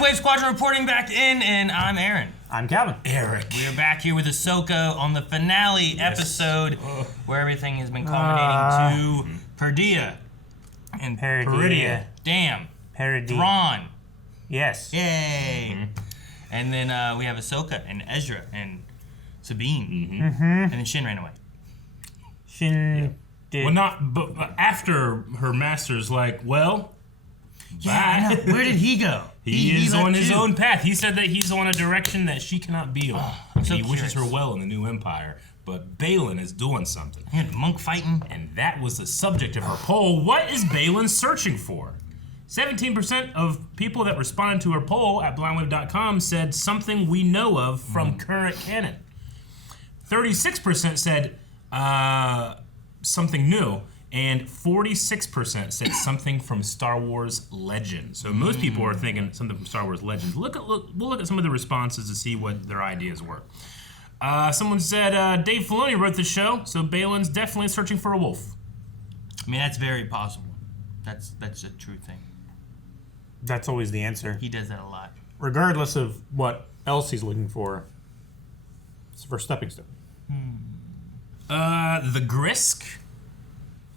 Wave Squadron reporting back in, and I'm Aaron. I'm Calvin. Eric. We are back here with Ahsoka on the finale episode where everything has been culminating to Perdia and Peridia. Damn. Peridia. Thrawn. Yes. Yay. And then we have Ahsoka and Ezra and Sabine. And then Shin ran away. Shin did. Well, not, but after her master's like, well, Yeah, I know. Where did he go? he is left on his too. own path. He said that he's on a direction that she cannot be on. I'm so he wishes her curious. well in the new empire. But Baylan is doing something. He had monk fighting. And that was the subject of her poll. What is Baylan searching for? 17% of people that responded to her poll at blindwave.com said something we know of from current canon. 36% said something new, and 46% said something from Star Wars Legends. So most people are thinking something from Star Wars Legends. We'll look at some of the responses to see what their ideas were. Someone said Dave Filoni wrote the show, so Baylan's definitely searching for a wolf. I mean, that's very possible. That's a true thing. That's always the answer. He does that a lot. Regardless of what else he's looking for, it's for stepping stone. The Grisk.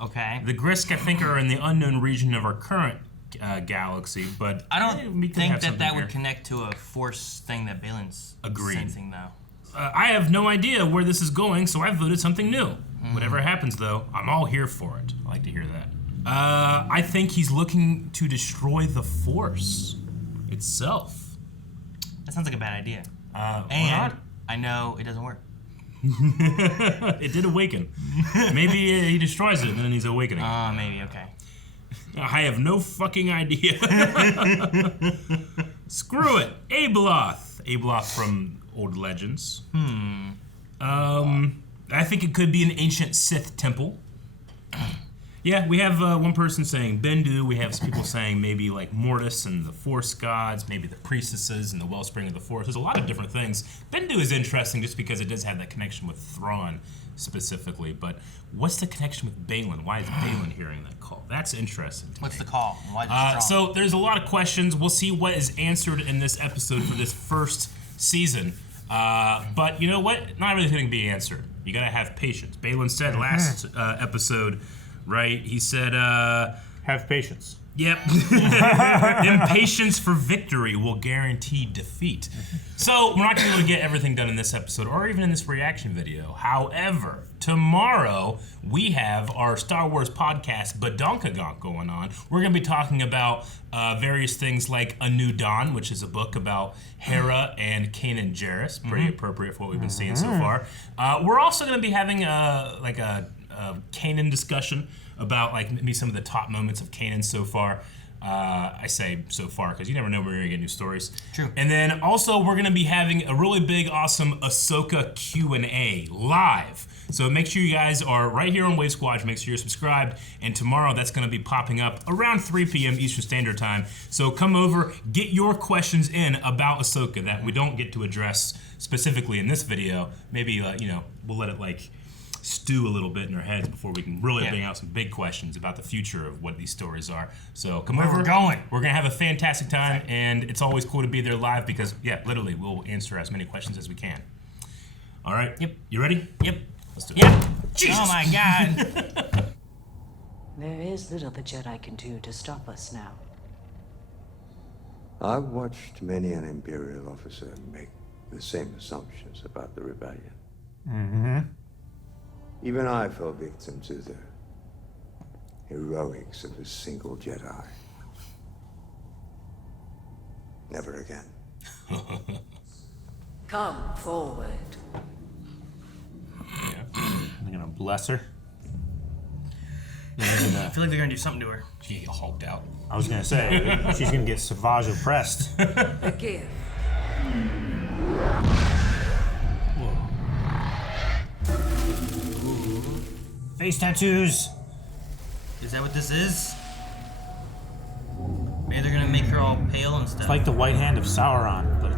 Okay. The Grisk, I think, are in the unknown region of our current galaxy, but I don't we could think have that something would here. connect to a force thing that Baylan's Agreed. sensing, though. I have no idea where this is going, so I voted something new. Whatever happens, though, I'm all here for it. I like to hear that. I think he's looking to destroy the Force itself. That sounds like a bad idea. Why And not? I know it doesn't work. It did awaken. Maybe he destroys it and then he's awakening. Maybe, okay. I have no fucking idea. Screw it. Abeloth. Abeloth from Old Legends. I think it could be an ancient Sith temple. Yeah, we have one person saying Bendu. We have some people saying maybe like Mortis and the Force gods, maybe the priestesses and the wellspring of the Force. There's a lot of different things. Bendu is interesting just because it does have that connection with Thrawn specifically. But what's the connection with Baylan? Why is Baylan hearing that call? That's interesting to What's me. the call? Why just strong? So there's a lot of questions. We'll see what is answered in this episode for this first season. But you know what? Not everything's going to be answered. You got to have patience. Baylan said last episode, right? He said, Have patience. yep. Impatience for victory will guarantee defeat. So we're not going to be able to get everything done in this episode or even in this reaction video. However, tomorrow we have our Star Wars podcast Badonkagonk going on. We're going to be talking about various things like A New Dawn, which is a book about Hera and Kanan Jarrus. Pretty appropriate for what we've been seeing so far. We're also going to be having a Kanan discussion about like maybe some of the top moments of Kanan so far. I say so far because you never know when you're gonna get new stories. True. And then also we're gonna be having a really big, awesome Ahsoka Q&A live. So make sure you guys are right here on Wave Squad. Make sure you're subscribed. And tomorrow that's gonna be popping up around 3 p.m. Eastern Standard Time. So come over, get your questions in about Ahsoka that we don't get to address specifically in this video. Maybe we'll let it like stew a little bit in our heads before we can really bring out some big questions about the future of what these stories are. So come over. we're going. We're going to have a fantastic time, and it's always cool to be there live because, literally, we'll answer as many questions as we can. All right? Yep. You ready? Yep. Let's do it. Yep. Jesus. Oh my God. There is little the Jedi can do to stop us now. I've watched many an Imperial officer make the same assumptions about the rebellion. Even I fell victim to the heroics of a single Jedi. Never again. Come forward. I'm gonna bless her. I feel like they're gonna do something to her. She get hulked out. I was gonna say she's gonna get Savage oppressed. A gift. Face tattoos. Is that what this is? Maybe they're gonna make her all pale and stuff. It's like the white hand of Sauron, but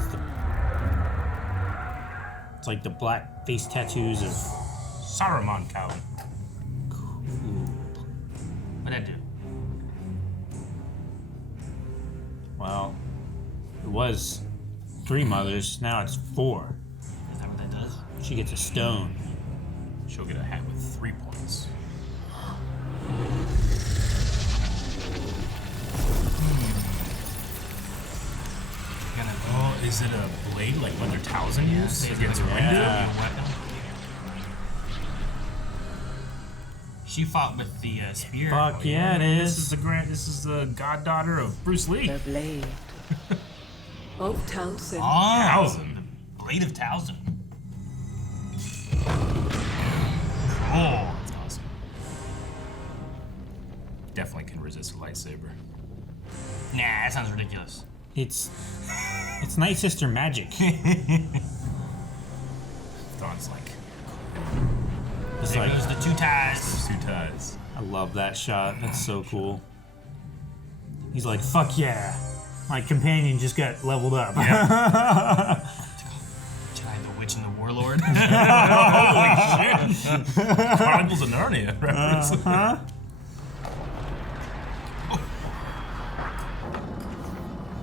it's like the black face tattoos of Saruman cow. What'd that do? Well, it was 3 mothers. Now it's 4. Is that what that does? She gets a stone. She'll get a hat with 3 points. Oh, is it a blade like Mother Talzin used against Yeah. Weapon? She fought with the spear. Fuck yeah, it is. This is the goddaughter of Bruce Lee. The blade of Talzin. Oh, Talzin. the blade of Talzin. Cool. That's awesome. Definitely can resist a lightsaber. Nah, that sounds ridiculous. It's Night Sister magic. Thrawn's like, It's There like, goes the 2 ties. 2 ties. I love that shot. That's so cool. He's like, fuck yeah. My companion just got leveled up. Jedi, the Witch, and the Warlord. Holy shit! Chronicles of Narnia reference.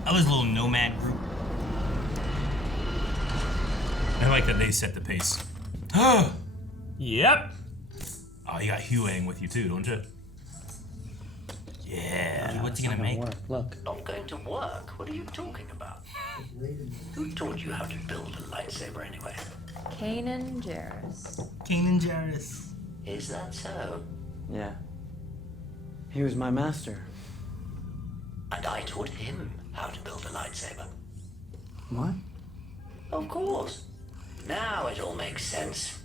That was a little nomad group. I like that they set the pace. Yep. Oh, you got Huang with you too, don't you? Yeah. What's he gonna make? Look. Not going to work? What are you talking about? Who taught you how to build a lightsaber anyway? Kanan Jarrus. Kanan Jarrus. Is that so? Yeah. He was my master. And I taught him how to build a lightsaber. What? Of course. Now it all makes sense.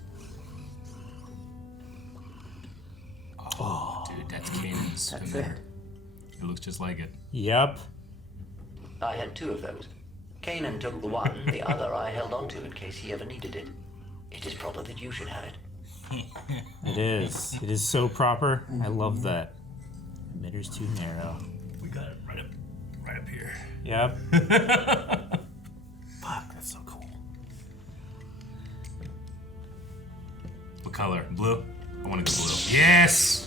Oh, dude, that's Kanan's. That's it. It looks just like it. Yep. I had 2 of those. Kanan took the one, the other I held onto in case he ever needed it. It is proper that you should have it. It is. It is so proper. I love that. Emitter's too narrow. We got it right up here. Yep. Fuck, that's so cool. What color? Blue? I want to go blue. Yes!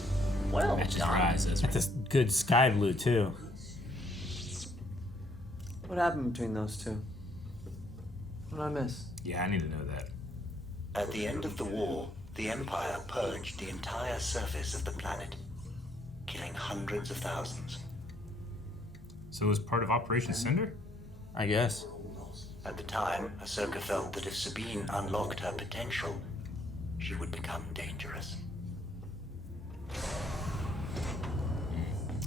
Well Matches your done. eyes, Ezra. That's a good sky blue, too. What happened between those 2? What did I miss? Yeah, I need to know that. At the end of the war, the Empire purged the entire surface of the planet, killing hundreds of thousands. So it was part of Operation Cinder? I guess. At the time, Ahsoka felt that if Sabine unlocked her potential, she would become dangerous.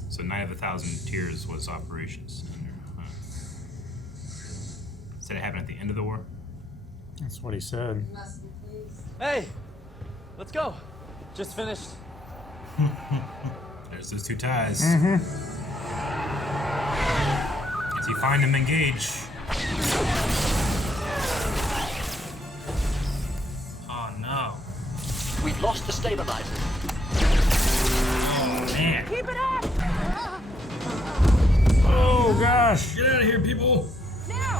So Night of a Thousand Tears was Operation Cinder. Huh. Said it happened at the end of the war? That's what he said. Hey! Let's go! Just finished. There's those 2 ties. As you find them, engage. Oh no. We've lost the stabilizer. Man. Keep it up! Oh, gosh. Get out of here, people! Now!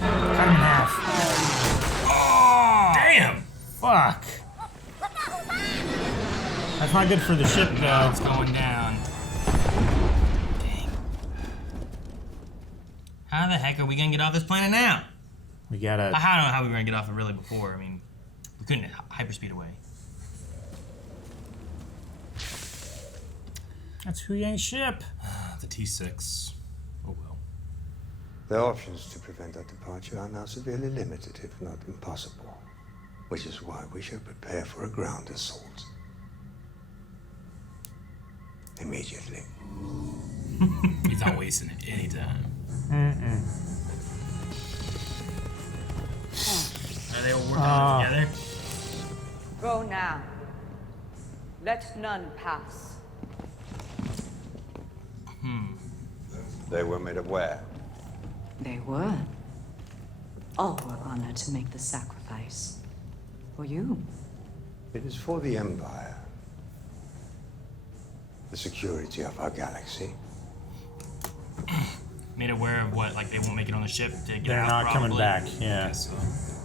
Cut him in half. Oh! Damn! Fuck. That's not good for the ship, though. It's going down. Dang. How the heck are we gonna get off this planet now? We gotta... I don't know how we were gonna get off it really before. I mean, we couldn't hyperspeed away. That's Huyang's ship. The T6. Oh well. The options to prevent our departure are now severely limited, if not impossible. Which is why we should prepare for a ground assault. Immediately. He's not wasting any time. Are they all working on it together? Go now. Let none pass. They were made aware. They were. All were honored to make the sacrifice. For you. It is for the Empire. The security of our galaxy. Made aware of what? Like they won't make it on the ship to get They're out. not coming probably? back. Yeah. Guess so.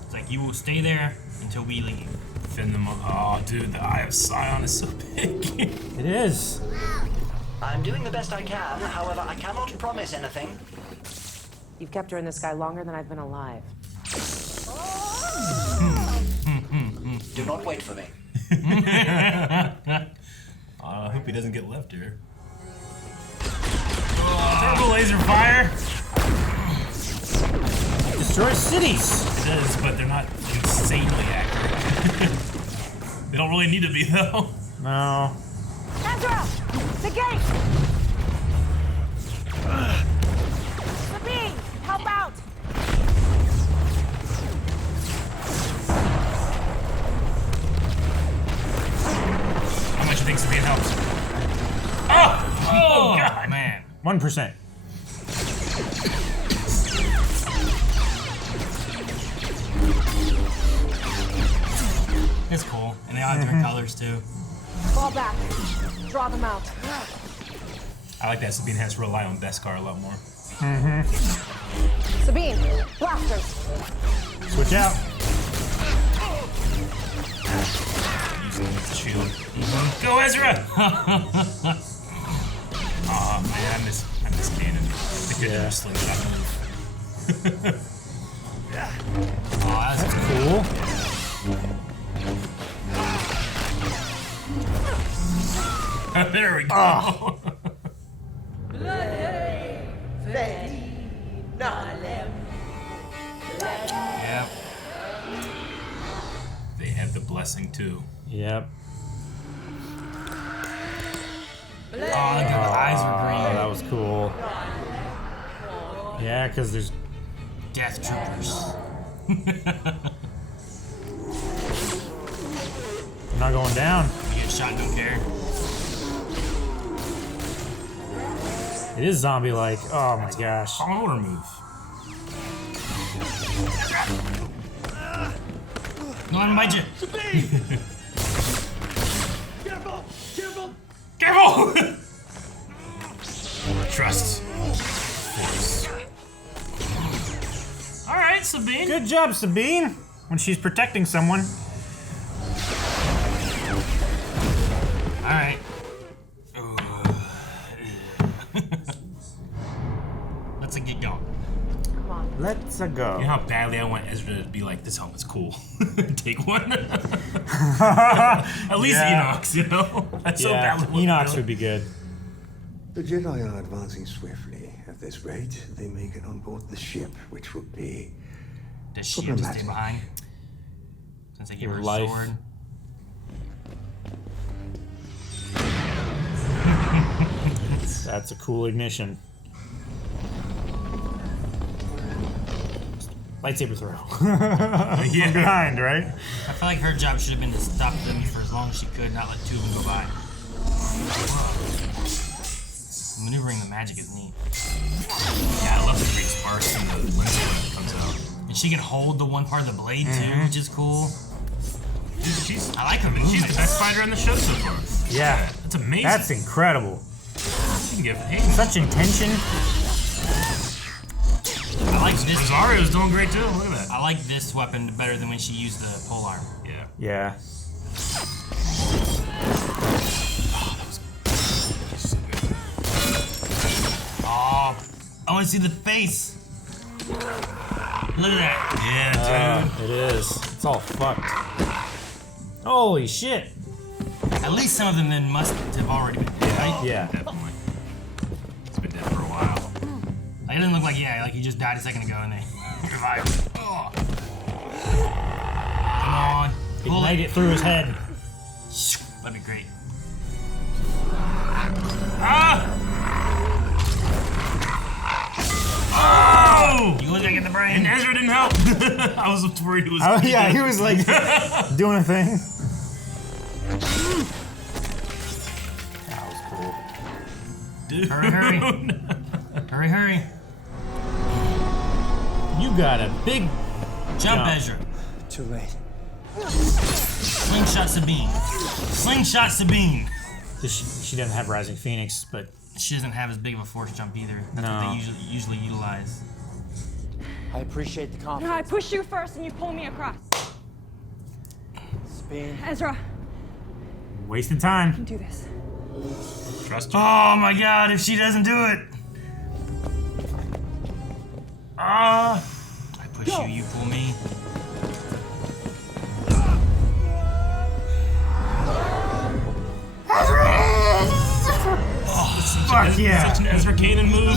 It's like you will stay there until we leave. Finn them. Oh, dude, the Eye of Sion is so big. It is. I I'm doing the best I can. However, I cannot promise anything. You've kept her in the sky longer than I've been alive. Do not wait for me. I hope he doesn't get left here. Turbo laser fire! Destroy cities! It is, but they're not insanely accurate. They don't really need to be, though. No. Ezra! The gate! Sabine! Help out! How much do you think Sabine helps? Oh, God! Man. 1%. It's cool. And they all have different colors, too. Fall back. Draw them out. I like that Sabine has to rely on Beskar a lot more. Sabine! Blasters! Switch out. Using it as a shield. Go, Ezra! Aw, man, I miss Cannon. The kid Yeah. just slingshot move. Oh, that's Cool. There we go. Yep. They have the blessing, too. Yep. Oh, look at the eyes are Oh, green. that was cool. Yeah, because there's Death troopers. I'm not going down. You get shot, don't care. It is zombie-like. Oh my gosh. Fallen Order move. No, I'm bite you. Careful! Trust. Force. Alright, Sabine. Good job, Sabine. When she's protecting someone. Alright. Let's get going. Come on. Let's go. You know how badly I want Ezra to be like, this helmet's cool. Take one. At least Yeah. Enoch's, you know? That's so Yeah, badly. Enoch's would be good. The Jedi are advancing swiftly. At this rate, they may get on board the ship, which will be Does she have to stay problematic. behind? Since I give her a Life. sword. That's a cool ignition. Lightsaber throw. Yeah. From behind, right? I feel like her job should have been to stop them for as long as she could, not let two of them go by. Whoa. Maneuvering the magic is neat. Yeah, I love the great sparks and the lens when it comes out. And she can hold the one part of the blade too, which is cool. She's, I like her she's movements. the best fighter in the show so far. Yeah. That's amazing. That's incredible. She can give, hey, Such intention. I like this. Rosario's doing great too. Look at that. I like this weapon better than when she used the pole arm. Yeah. Yeah. Oh, I want to see the face. Look at that. Yeah, dude. It is. It's all fucked. Holy shit. At least some of them then must have already been dead, right? Yeah. Definitely. It's been dead for a while. Like, it doesn't look like, yeah, like he just died a second ago and they revived him. Oh. Come on. Pull Ignite it through his head. That'd be great. Ah! Oh! You look like in the brain. And Ezra didn't help. I was worried he was. Oh yeah, he was like doing a thing. That was cool. Dude. Hurry, hurry. Hurry, hurry. You got a big Jump, Ezra. Too late. Slingshot Sabine. Slingshot Sabine. She doesn't have Rising Phoenix, but She doesn't have as big of a force jump either. That's No. what they usually utilize. I appreciate the confidence. I push you first and you pull me across. Sabine. Ezra, wasting time. do this. Trust her. Oh my god, if she doesn't do it. I push you, you pull me. Fuck yeah. Such an Ezra Kanan move.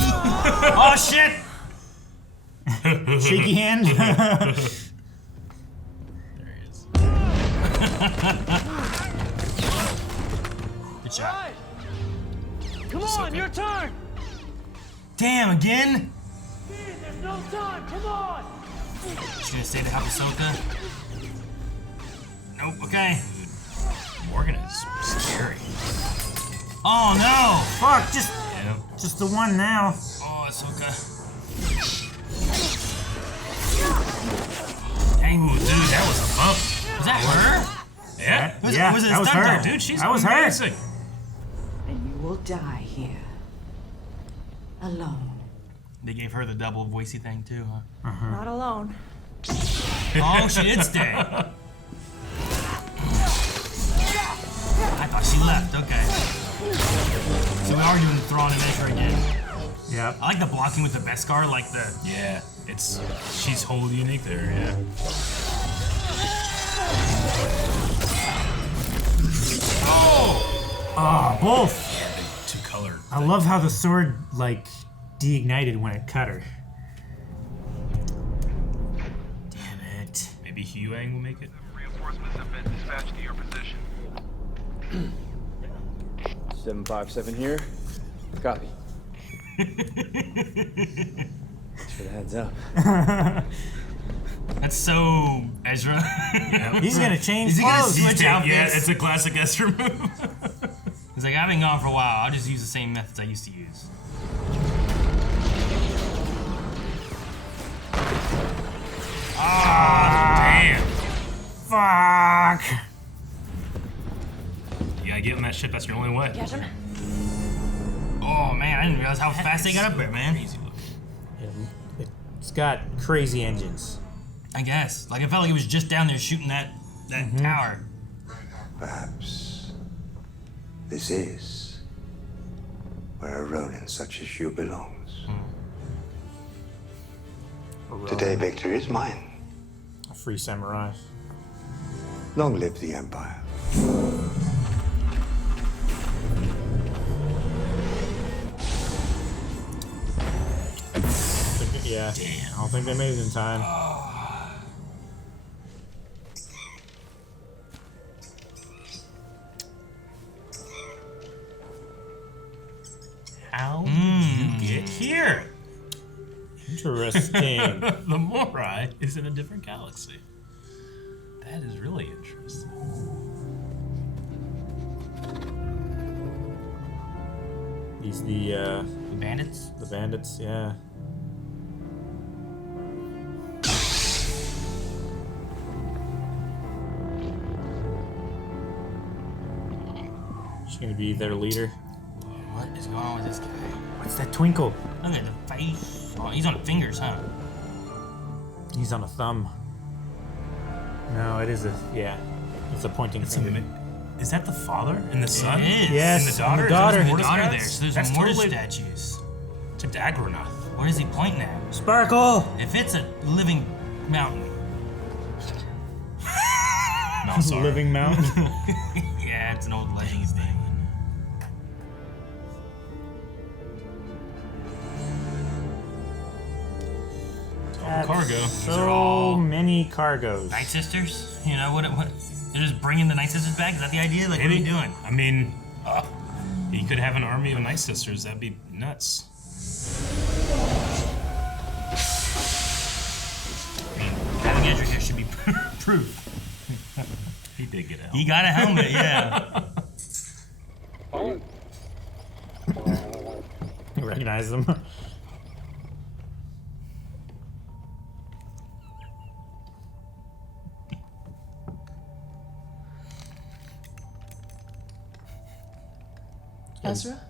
Oh shit! Shaky hand. There he is. Good shot. Come on, your turn! Damn, again? There's no time, come on! She's gonna stay to help Ahsoka? Nope, okay. Morgan is scary. Oh no! Fuck, Yeah. just the one now. Oh, Ahsoka. Dang, Ooh, dude, that was a bump. was that her? Yeah. Was Yeah, was it a that was stunt her. double? Dude, she's That was her. amazing. And you will die here. Alone. They gave her the double voicey thing too, huh? Not alone. Oh, she did stay. I thought she left, okay. So we are doing the Thrawn and Ezra again. Yep. I like the blocking with the Beskar, like the... Yeah, she's wholly unique there, yeah. Oh, both. Yeah, the two-color. I love how the sword, like, deignited when it cut her. Damn it. Maybe Huyang will make it. Reinforcements have been dispatched to your position. 757 here. Copy. Thanks for the heads up. That's so Ezra. He's gonna change He's gonna clothes. switch outfits. Yeah, it's a classic Ezra move. He's like, I've been gone for a while. I'll just use the same methods I used to use. Damn. Fuck. You gotta get on that ship, that's your only way. Catch him. Oh man, I didn't realize how fast they got up there, man. Crazy looking. It's got crazy engines. I guess. Like, I felt like it was just down there shooting that tower. Perhaps this is where a Ronin such as you belongs. Today, victory is mine. A free samurai. Long live the Empire. Yeah. Damn. I don't think they made it in time. How did you get here? Interesting. The Morai is in a different galaxy. That is really interesting. These the Bandits? the bandits, yeah. She's gonna be their leader. What is going on with this guy? What's that twinkle? Look at the face. Oh, he's on fingers, huh? He's on a thumb. No, it is a it's a pointing finger. Is that the father and the son? It is. Yes, And the daughter? and the daughter. Is The those daughter Mortis there, guys? so there's That's Mortis totally statues. to Dagronoth. What is he pointing at? Sparkle! If it's a living mountain. No, sorry. Living mountain. Yeah, it's an old Legends thing. Cargo. So many cargoes. Nightsisters? You know, what? They're just bringing the Nightsisters back? Is that the idea? Like, what are you doing? I mean, you could have an army of Nightsisters. That'd be nuts. Having Ezra here should be proof. He did get out. He got a helmet, yeah. You recognize them? Ezra?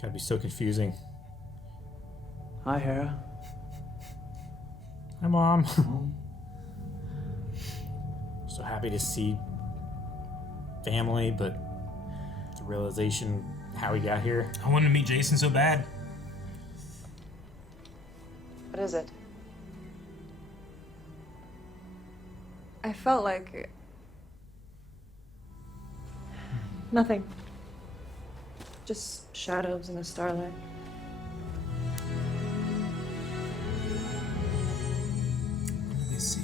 Gotta be so confusing. Hi, Hera. Hi, Mom. So happy to see family, but realization how he got here. I wanted to meet Jason so bad. What is it? I felt like... Nothing. Just shadows in the starlight. What did they see?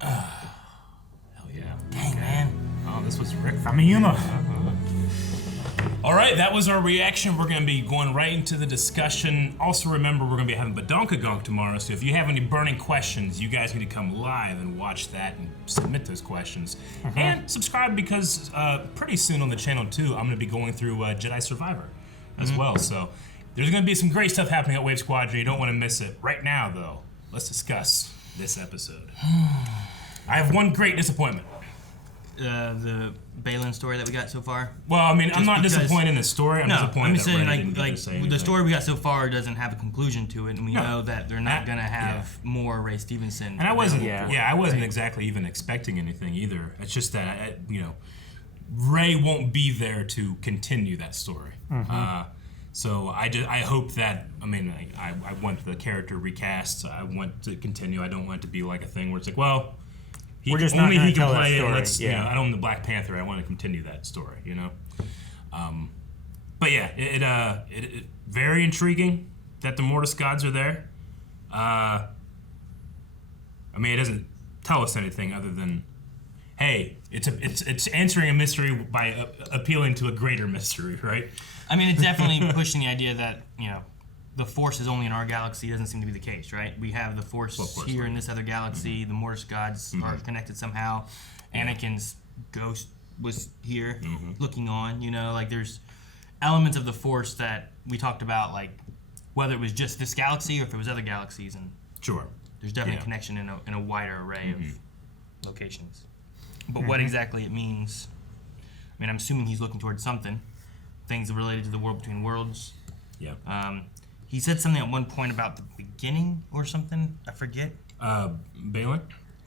Hell yeah. Dang, man. Oh, this was Rick. I'm a Yuma. All right, that was our reaction. We're going to be going right into the discussion. Also, remember, we're going to be having Badonka tomorrow, so if you have any burning questions, you guys need to come live and watch that and submit those questions. And subscribe because pretty soon on the channel, too, I'm going to be going through Jedi Survivor as well. So there's going to be some great stuff happening at Wave Squadron. You don't want to miss it. Right now, though, let's discuss this episode. I have one great disappointment. The Baylan story that we got so far. Well, I mean, I'm not because- disappointed in the story. I'm disappointed I'm that saying Ray didn't get to say the anything. story we got so far doesn't have a conclusion to it, and we No. know that they're not gonna have more Ray Stevenson. And I wasn't, available, I wasn't right? exactly even expecting anything either. It's just that, Ray won't be there to continue that story. So I hope that, I want the character recast. I want to continue. I don't want it to be like a thing where it's like, well, We're just not only gonna he can tell that play it. story, Let's, yeah. I don't the Black Panther. I want to continue that story, But yeah, it very intriguing that the Mortis gods are there. It doesn't tell us anything other than, hey, it's answering a mystery by appealing to a greater mystery, right? I mean, it's definitely pushing the idea that the Force is only in our galaxy. Doesn't seem to be the case, right? We have the Force here in this other galaxy. The Mortis gods are connected somehow. Anakin's ghost was here looking on. There's elements of the Force that we talked about, like whether it was just this galaxy or if it was other galaxies, and Sure. there's definitely a connection in a wider array of locations. But what exactly it means, I'm assuming he's looking towards something. Things related to the world between worlds. Yeah. He said something at one point about the beginning or something. I forget. Baylan?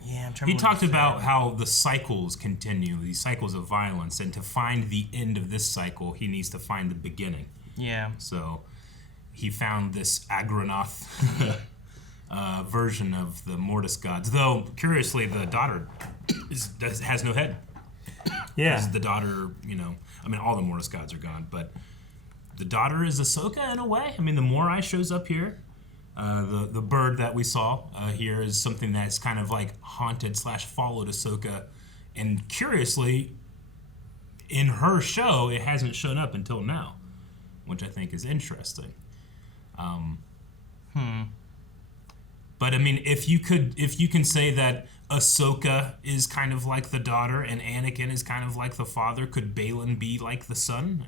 Yeah, I'm trying He to talked about how the cycles continue, these cycles of violence, and to find the end of this cycle, he needs to find the beginning. Yeah. So he found this Agronoth version of the Mortis gods. Though, curiously, the daughter has no head. Yeah. Because the daughter, all the Mortis gods are gone, but the daughter is Ahsoka in a way. The Morai shows up here. The bird that we saw here is something that's kind of like haunted / followed Ahsoka. And curiously, in her show, it hasn't shown up until now, which I think is interesting. But if you can say that Ahsoka is kind of like the daughter and Anakin is kind of like the father, could Baylan be like the son?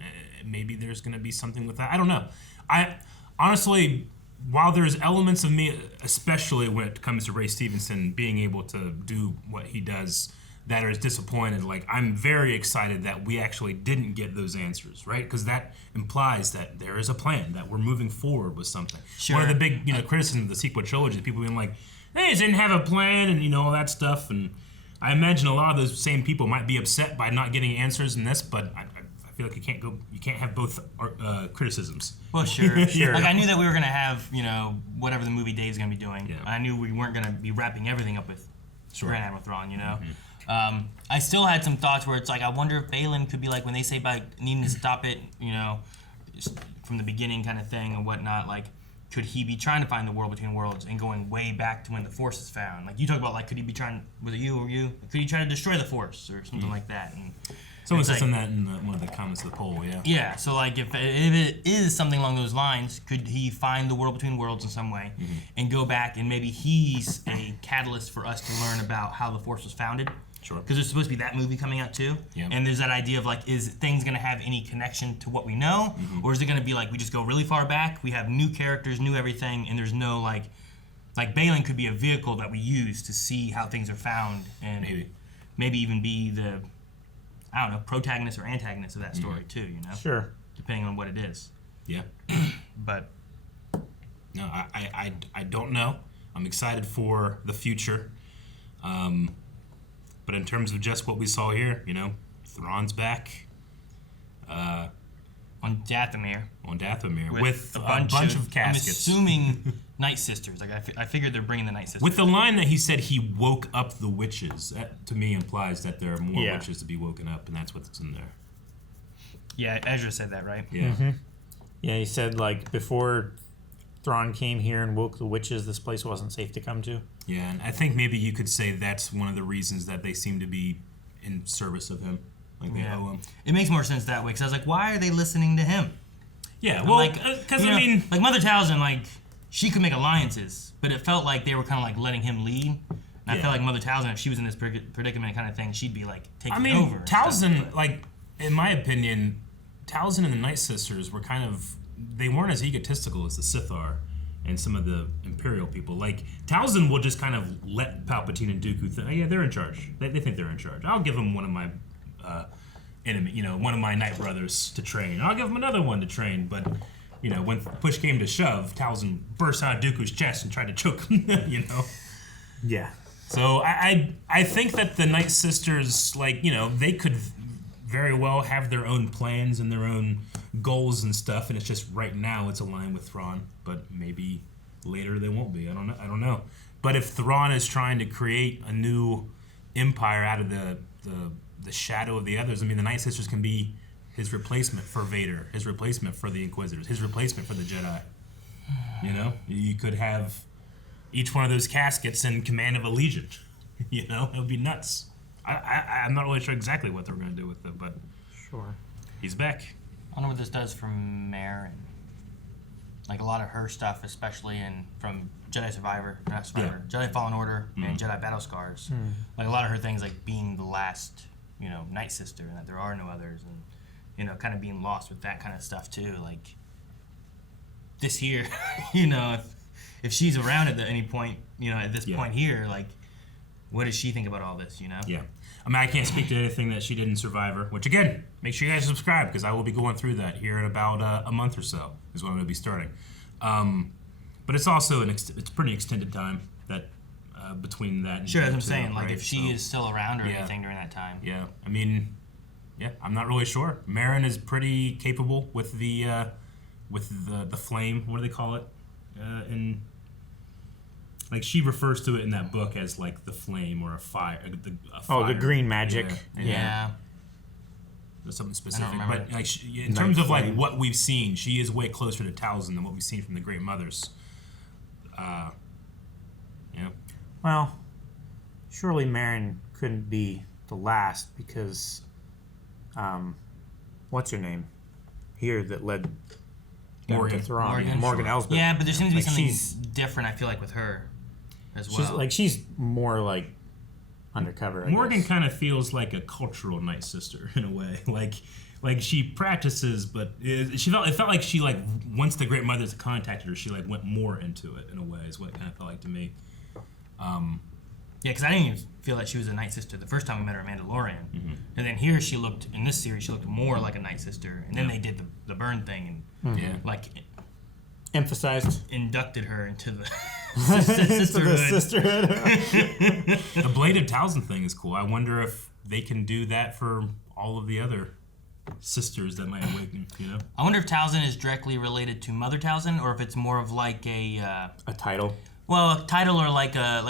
Maybe there's going to be something with that. I don't know. I honestly, while there's elements of me, especially when it comes to Ray Stevenson being able to do what he does, that are disappointed, I'm very excited that we actually didn't get those answers, right? Because that implies that there is a plan, that we're moving forward with something. Sure. One of the big criticisms of the sequel trilogy, people being like, they just didn't have a plan and all that stuff. And I imagine a lot of those same people might be upset by not getting answers in this, but I feel like you can't have both criticisms. Well, sure. Sure. I knew that we were going to have, whatever the movie Dave's going to be doing. Yeah. I knew we weren't going to be wrapping everything up with Sure. Grand Admiral Thrawn, I still had some thoughts where it's like, I wonder if Baylan could be like, when they say by needing to stop it, just from the beginning kind of thing and whatnot, could he be trying to find the world between worlds and going way back to when the Force is found? Like, you talk about, could he be trying, was it you or you? Could he try to destroy the Force or something like that? And Someone it's said something that in one of the comments of the poll, yeah. Yeah, so if it is something along those lines, could he find the world between worlds in some way and go back and maybe he's a catalyst for us to learn about how the Force was founded? Sure. Because there's supposed to be that movie coming out too. Yeah. And there's that idea of is things going to have any connection to what we know? Or is it going to be we just go really far back, we have new characters, new everything, and there's no like Baylan could be a vehicle that we use to see how things are found and maybe even be I don't know, protagonist or antagonist of that story too, you know? Sure. Depending on what it is. Yeah. But no, I don't know. I'm excited for the future. But in terms of just what we saw here, you know, Thrawn's back. On Dathomir. With a bunch of caskets. I'm assuming Nightsisters. Like I figured they're bringing the Nightsisters. With the line that he said he woke up the witches, that to me implies that there are more witches to be woken up, and that's what's in there. Yeah, Ezra said that, right? Yeah. Mm-hmm. Yeah, he said like before Thrawn came here and woke the witches, this place wasn't safe to come to. Yeah, and I think maybe you could say that's one of the reasons that they seem to be in service of him. Like they owe him. It makes more sense that way, because I was like, why are they listening to him? Yeah, well, like, because I mean, like Mother Talzin, like she could make alliances, but it felt like they were kind of like letting him lead. And I felt like Mother Talzin, if she was in this predicament kind of thing, she'd be like taking over. Talzin, like in my opinion, Talzin and the Nightsisters were kind of, they weren't as egotistical as the Sith are and some of the Imperial people. Like Talzin will just kind of let Palpatine and Dooku think, oh yeah, they're in charge. They think they're in charge. I'll give them one of my enemy, you know, one of my Night Brothers to train. I'll give him another one to train. But you know, when push came to shove, Talzin burst out of Dooku's chest and tried to choke him. You know. Yeah. So I think that the Nightsisters, like, you know, they could very well have their own plans and their own goals and stuff, and it's just right now it's aligned with Thrawn, but maybe later they won't be. I don't know. But if Thrawn is trying to create a new empire out of the shadow of the others, I mean, the Nightsisters can be his replacement for Vader, his replacement for the Inquisitors, his replacement for the Jedi. You know, you could have each one of those caskets in command of a legion. You know, it would be nuts. I'm not really sure exactly what they're going to do with it, but sure, he's back. I wonder what this does for Merrin. Like a lot of her stuff, especially from Jedi Jedi Fallen Order and Jedi Battle Scars. Like a lot of her things, like being the last, you know, Night Sister, and that there are no others, and you know, kind of being lost with that kind of stuff too. Like this here, you know, if she's around at any point, you know, at this point here, like, what does she think about all this? You know? Yeah. I mean, I can't speak to anything that she did in Survivor, which again, make sure you guys subscribe because I will be going through that here in about a month or so is when I'm going to be starting. But it's also it's pretty extended time that between that. And sure, as I'm too, saying, like right? if she is still around or anything during that time. Yeah, I mean, yeah, I'm not really sure. Merrin is pretty capable with the flame. What do they call it? Like she refers to it in that book as like the flame or a fire. The green magic. Yeah. There's something specific, but like in terms of like what we've seen, she is way closer to Talzin than what we've seen from the Great Mothers. Yeah. Well, surely Merrin couldn't be the last because, what's her name? Here that led Morgan. to Thrawn. Morgan Elsbeth. Yeah, but there seems to be something different. I feel like with her as well. She's more like undercover. Morgan kind of feels like a cultural Night Sister in a way. Like she practices, but it felt like she like once the Great Mothers contacted her, she like went more into it in a way. Is what it kind of felt like to me. Yeah, because I didn't even feel like she was a Night Sister the first time we met her in Mandalorian, and then here in this series she looked more like a Night Sister, and then they did the burn thing and like emphasized, inducted her into the sisterhood. The bladed Talzin thing is cool. I wonder if they can do that for all of the other sisters that might awaken. You know, I wonder if Talzin is directly related to Mother Talzin, or if it's more of like a title. Well, a title or like a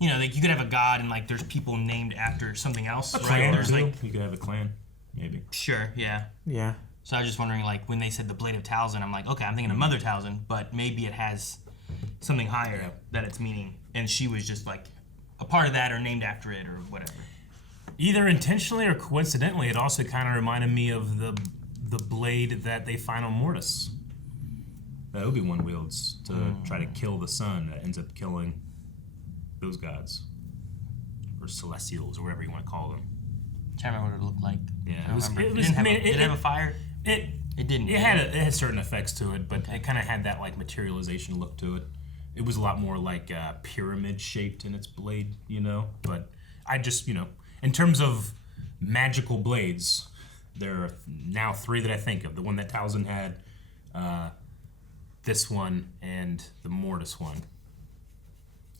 you know, like you could have a god and like there's people named after something else, right? There's like you could have a clan, maybe. Sure, yeah. Yeah. So I was just wondering, like when they said the Blade of Talzin, I'm like, okay, I'm thinking of Mother Talzin, but maybe it has something higher that it's meaning, and she was just like a part of that or named after it or whatever. Either intentionally or coincidentally, it also kind of reminded me of the blade that they find on Mortis. That Obi-Wan wields to try to kill the sun that ends up killing those gods. Or Celestials, or whatever you want to call them. I'm trying to remember what it looked like. Yeah, Did it have a fire? It didn't. It had certain effects to it, but it kind of had that like materialization look to it. It was a lot more like pyramid shaped in its blade, you know. But I just, you know, in terms of magical blades. There are now 3 that I think of. The one that Talzin had, this one, and the Mortis one.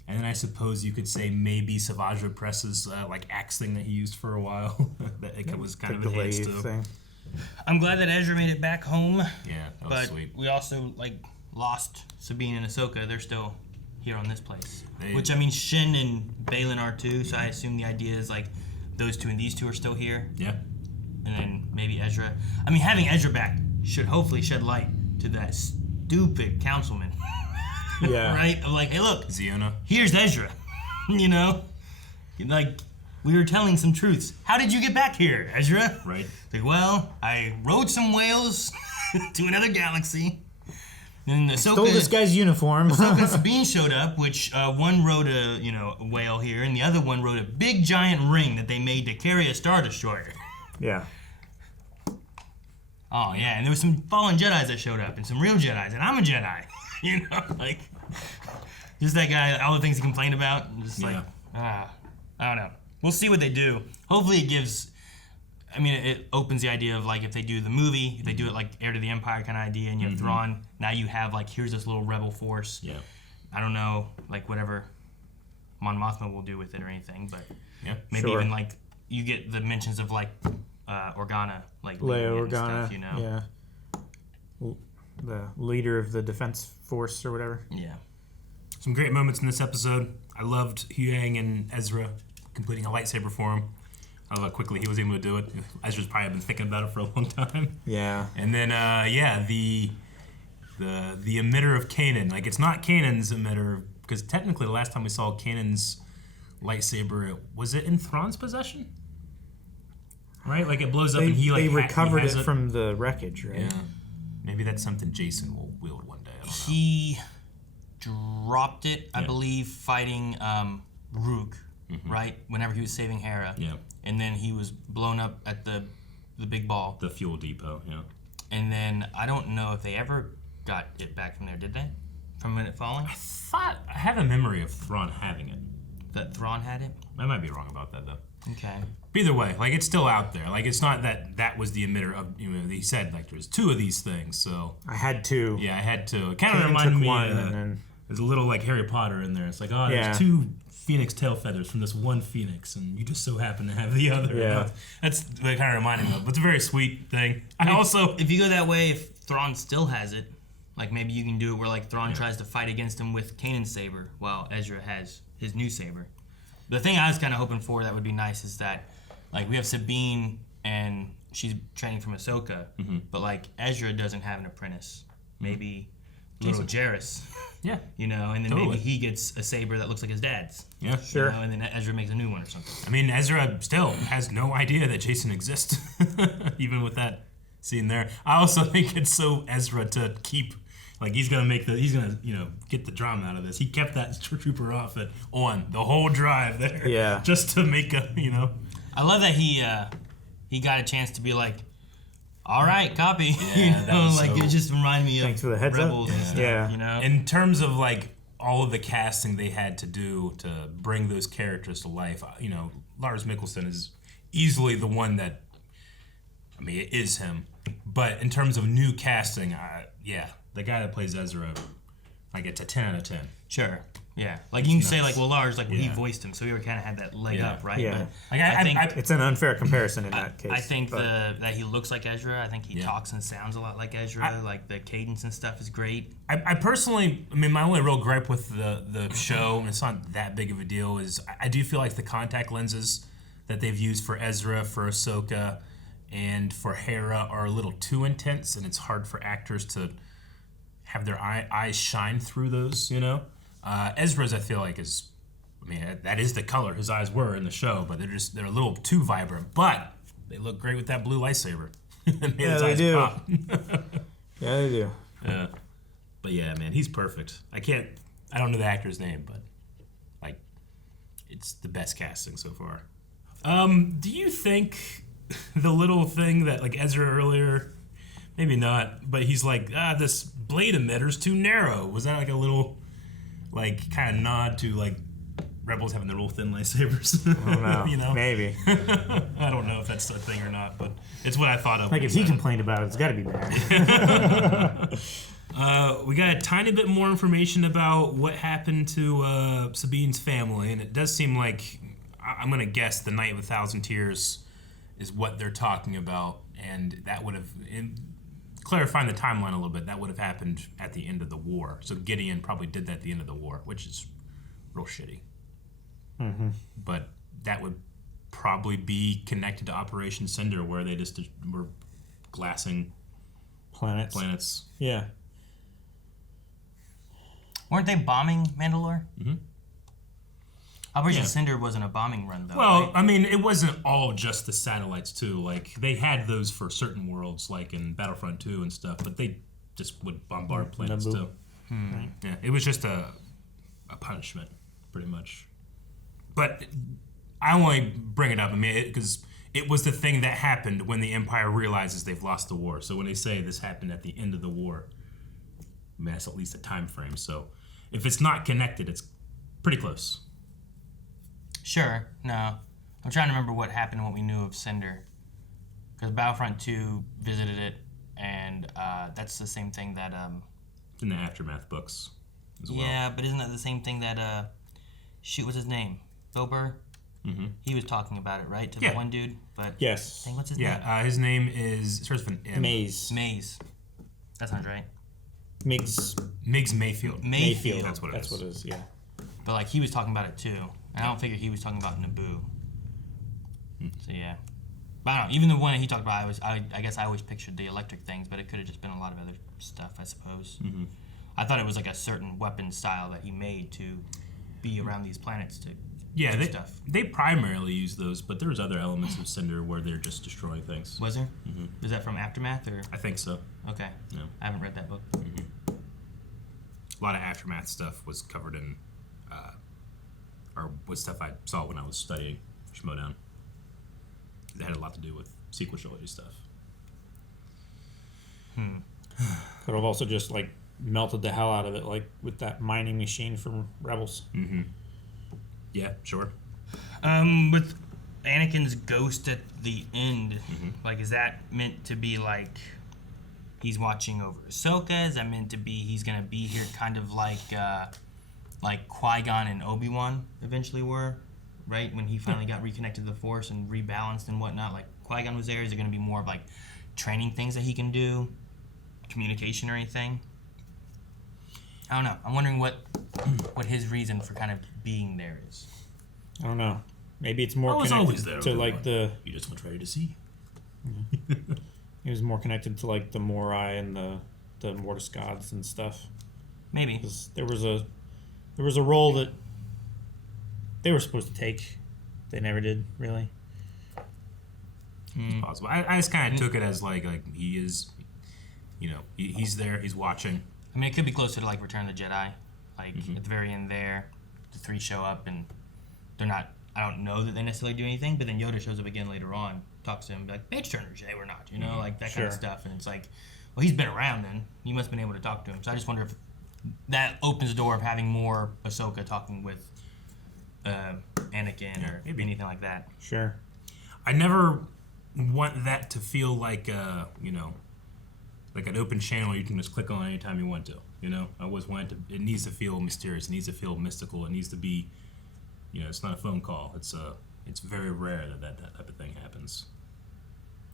And then I suppose you could say maybe Savage Press's like axe thing that he used for a while. That it was kind of enhanced too. Thing. I'm glad that Ezra made it back home. Yeah, that was but sweet. We also like lost Sabine and Ahsoka. They're still here on this place. They- Which I mean, Shin and Baylan are too. So I assume the idea is like those 2 and these 2 are still here. Yeah. And then maybe Ezra. I mean, having Ezra back should hopefully shed light to that stupid councilman. Yeah. Right? Of like, hey, look, Ziona. here's Ezra. You know? Like, we were telling some truths. How did you get back here, Ezra? Right. Like, well, I rode some whales to another galaxy. And Stole this guy's uniform. Ahsoka and Sabine showed up, which one rode a whale here, and the other one rode a big giant ring that they made to carry a Star Destroyer. Yeah. Oh yeah, and there was some fallen Jedis that showed up, and some real Jedis, and I'm a Jedi. You know, like just that guy. All the things he complained about, and just like I don't know. We'll see what they do. Hopefully, it gives. I mean, it opens the idea of like if they do the movie, if they do it like Heir to the Empire kind of idea, and you have Thrawn. Now you have like here's this little rebel force. Yeah. I don't know, like whatever Mon Mothma will do with it or anything, but maybe Sure. even like you get the mentions of like Organa, like Leia leading it and Organa. stuff, you know. Yeah. The leader of the defense force or whatever. Yeah. Some great moments in this episode. I loved Huyang and Ezra completing a lightsaber for him. I love how quickly he was able to do it. Ezra's probably been thinking about it for a long time. Yeah. And then the emitter of Kanan. Like it's not Kanan's emitter because technically the last time we saw Kanan's lightsaber, was it in Thrawn's possession? Right? Like it blows up and he like they recovered he has it from the wreckage, right? Yeah. Maybe that's something Jason will wield one day. I don't know. He dropped it, I believe, fighting Rook, right? Whenever he was saving Hera. Yeah. And then he was blown up at the big ball. The fuel depot, yeah. And then I don't know if they ever got it back from there, did they? From it falling? I have a memory of Thrawn having it. That Thrawn had it? I might be wrong about that though. Okay. But either way, like it's still out there. Like it's not that was the emitter of, you know, he said like there's 2 of these things, so. I had 2. Yeah, I had to. It kind of Kanan reminded took me, one, and then there's a little like Harry Potter in there. It's like, oh, Yeah. there's 2 phoenix tail feathers from this one phoenix, and you just so happen to have the other. Yeah. That's what it kind of reminded me of. But it's a very sweet thing. I also, if you go that way, if Thrawn still has it, like maybe you can do it where like Thrawn tries to fight against him with Kanan's saber while Ezra has his new saber. The thing I was kind of hoping for that would be nice is that like we have Sabine and she's training from Ahsoka, but like Ezra doesn't have an apprentice. Maybe little Jarrus. Yeah. You know, and then Totally. maybe he gets a saber that looks like his dad's. Yeah. Sure. You know, and then Ezra makes a new one or something. I mean, Ezra still has no idea that Jason exists, even with that scene there. I also think it's so Ezra to keep, like he's gonna get the drama out of this. He kept that trooper outfit on the whole drive there. Yeah. Just to make a, you know. I love that he got a chance to be like, all right, copy. Yeah, that was like so- it just reminded me of Thanks for the heads up. Rebels and stuff, Yeah. you know? In terms of like all of the casting they had to do to bring those characters to life, you know, Lars Mikkelsen is easily the one that, I mean, it is him. But in terms of new casting, the guy that plays Ezra, like it's a 10 out of 10. Sure. Yeah. Like you can say nuts. like, well, Lars, like he Yeah. voiced him, so he kind of had that leg Yeah. up, right? Yeah. But Like I think It's an unfair comparison in that case. I think but- that he looks like Ezra. I think he Yeah. talks and sounds a lot like Ezra. Like the cadence and stuff is great. I personally, I mean, my only real gripe with the show, and it's not that big of a deal, is I do feel like the contact lenses that they've used for Ezra, for Ahsoka, and for Hera are a little too intense, and it's hard for actors to have their eyes shine through those, you know? Ezra's, I feel like, that is the color his eyes were in the show, but they're a little too vibrant, but they look great with that blue lightsaber. Yeah, they do. Yeah, they do. Yeah. But yeah, man, he's perfect. I don't know the actor's name, but like it's the best casting so far. Do you think the little thing that like Ezra earlier, maybe not, but he's like, this blade emitter's too narrow. Was that like a little like kind of nod to like Rebels having their real thin lightsabers. I don't know. You know? Maybe. I don't know if that's a thing or not, but it's what I thought of. Like, if he complained about it, it's got to be bad. We got a tiny bit more information about what happened to Sabine's family, and it does seem like, I'm going to guess, the Night of 1,000 Tears is what they're talking about, and that would have, clarifying the timeline a little bit, that would have happened at the end of the war. So Gideon probably did that at the end of the war, which is real shitty. Mm-hmm. But that would probably be connected to Operation Cinder, where they just were glassing planets. Yeah. Weren't they bombing Mandalore? Mm-hmm. Operation Cinder wasn't a bombing run, though. Well, right? I mean, it wasn't all just the satellites, too. Like, they had those for certain worlds, like in Battlefront 2 and stuff, but they just would bombard planets, too. Yeah, it was just a punishment, pretty much. But I only bring it up, I mean, because it was the thing that happened when the Empire realizes they've lost the war. So when they say this happened at the end of the war, I mean, that's at least a time frame. So if it's not connected, it's pretty close. Sure, no. I'm trying to remember what happened and what we knew of Cinder. Because Battlefront 2 visited it, and that's the same thing that... in the Aftermath books as well. Yeah, but isn't that the same thing that... shoot, what's his name? Bill Burr? Mm-hmm. He was talking about it, right? To the one dude? But Yes. dang, what's his name? Yeah, his name is... It starts with an M. Maze. That sounds right. Miggs Mayfield. Mayfield. That's what it is. That's what it is, yeah. But, like, he was talking about it, too. And I don't figure he was talking about Naboo. So, yeah. But I don't know. Even the one that he talked about, I guess I always pictured the electric things, but it could have just been a lot of other stuff, I suppose. Mm-hmm. I thought it was, like, a certain weapon style that he made to be around these planets to Yeah, do stuff. they primarily use those, but there's other elements of Cinder where they're just destroying things. Was there? Mm-hmm. Was that from Aftermath, or...? I think so. Okay. Yeah. I haven't read that book. Mm-hmm. A lot of Aftermath stuff was covered in, or was stuff I saw when I was studying for Schmodown. It had a lot to do with sequel trilogy stuff. Could have also just, like, melted the hell out of it, like, with that mining machine from Rebels. Mm-hmm. Yeah, sure. With Anakin's ghost at the end, Mm-hmm. like, is that meant to be, like, he's watching over Ahsoka? Is that meant to be he's gonna be here kind of like Qui-Gon and Obi-Wan eventually were, right? When he finally got reconnected to the Force and rebalanced and whatnot, like, Qui-Gon was there. Is it gonna be more of, like, training things that he can do? Communication or anything? I don't know. I'm wondering what his reason for kind of being there is. I don't know. Maybe it's more I was connected always there, to, like, the... You just weren't ready to see. It was more connected to, like, the Morai and the Mortis gods and stuff. Maybe. 'Cause there was a role that they were supposed to take. They never did, really. It's possible. I just kind of took it as like he is, you know, he's there, he's watching. I mean, it could be closer to, like, Return of the Jedi. Like, at the very end there, the three show up, and they're not... I don't know that they necessarily do anything, but then Yoda shows up again later on, talks to him, like, page turners, they were not, you know, like, that kind of stuff. And it's like, well, he's been around then. You must have been able to talk to him. So I just wonder if that opens the door of having more Ahsoka talking with Anakin or maybe anything like that. Sure. I never want that to feel like, you know, like an open channel you can just click on anytime you want to. You know, I always want it to. It needs to feel mysterious. It needs to feel mystical. It needs to be, you know, it's not a phone call. It's very rare that type of thing happens.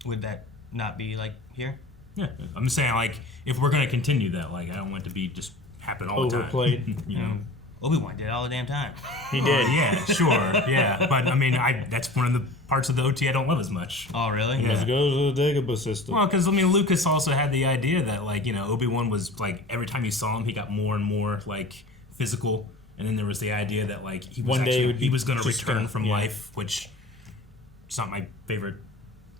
Would that not be like here? Yeah, I'm just saying, like, if we're gonna continue that, like, I don't want it to be just happen all Overplayed. the time. You know. Obi-Wan did it all the damn time. He did. Yeah, sure. Yeah, but I mean, that's one of the parts of the OT I don't love as much. Oh, really? Let's go to the Dagobah system. Well, because I mean, Lucas also had the idea that, like, you know, Obi-Wan was like every time you saw him, he got more and more like physical, and then there was the idea that, like, he was going to return from life, which is not my favorite.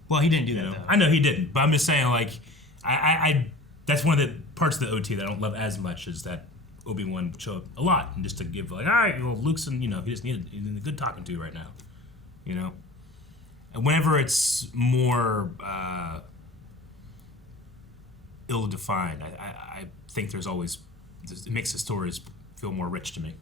Well, he didn't do that though. I know he didn't, but I'm just saying, like, I that's one of the parts of the OT that I don't love as much is that Obi-Wan showed up a lot, and just to give, like, all right, well, Luke's in, you know, he's in a good talking to right now, you know. And whenever it's more ill-defined, I think there's always, it makes the stories feel more rich to me.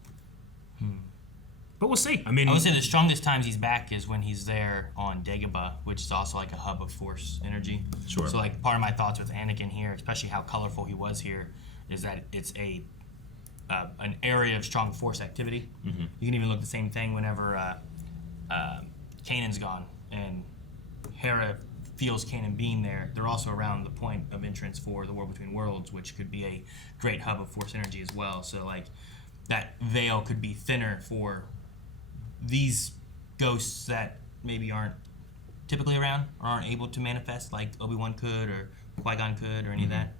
But we'll see. I mean, I would say the strongest times he's back is when he's there on Dagobah, which is also like a hub of Force energy. Sure. So like part of my thoughts with Anakin here, especially how colorful he was here, is that it's an area of strong Force activity. Mm-hmm. You can even look at the same thing whenever Kanan's gone and Hera feels Kanan being there. They're also around the point of entrance for the War Between Worlds, which could be a great hub of Force energy as well. So like that veil could be thinner for these ghosts that maybe aren't typically around or aren't able to manifest like Obi-Wan could or Qui-Gon could or any of that.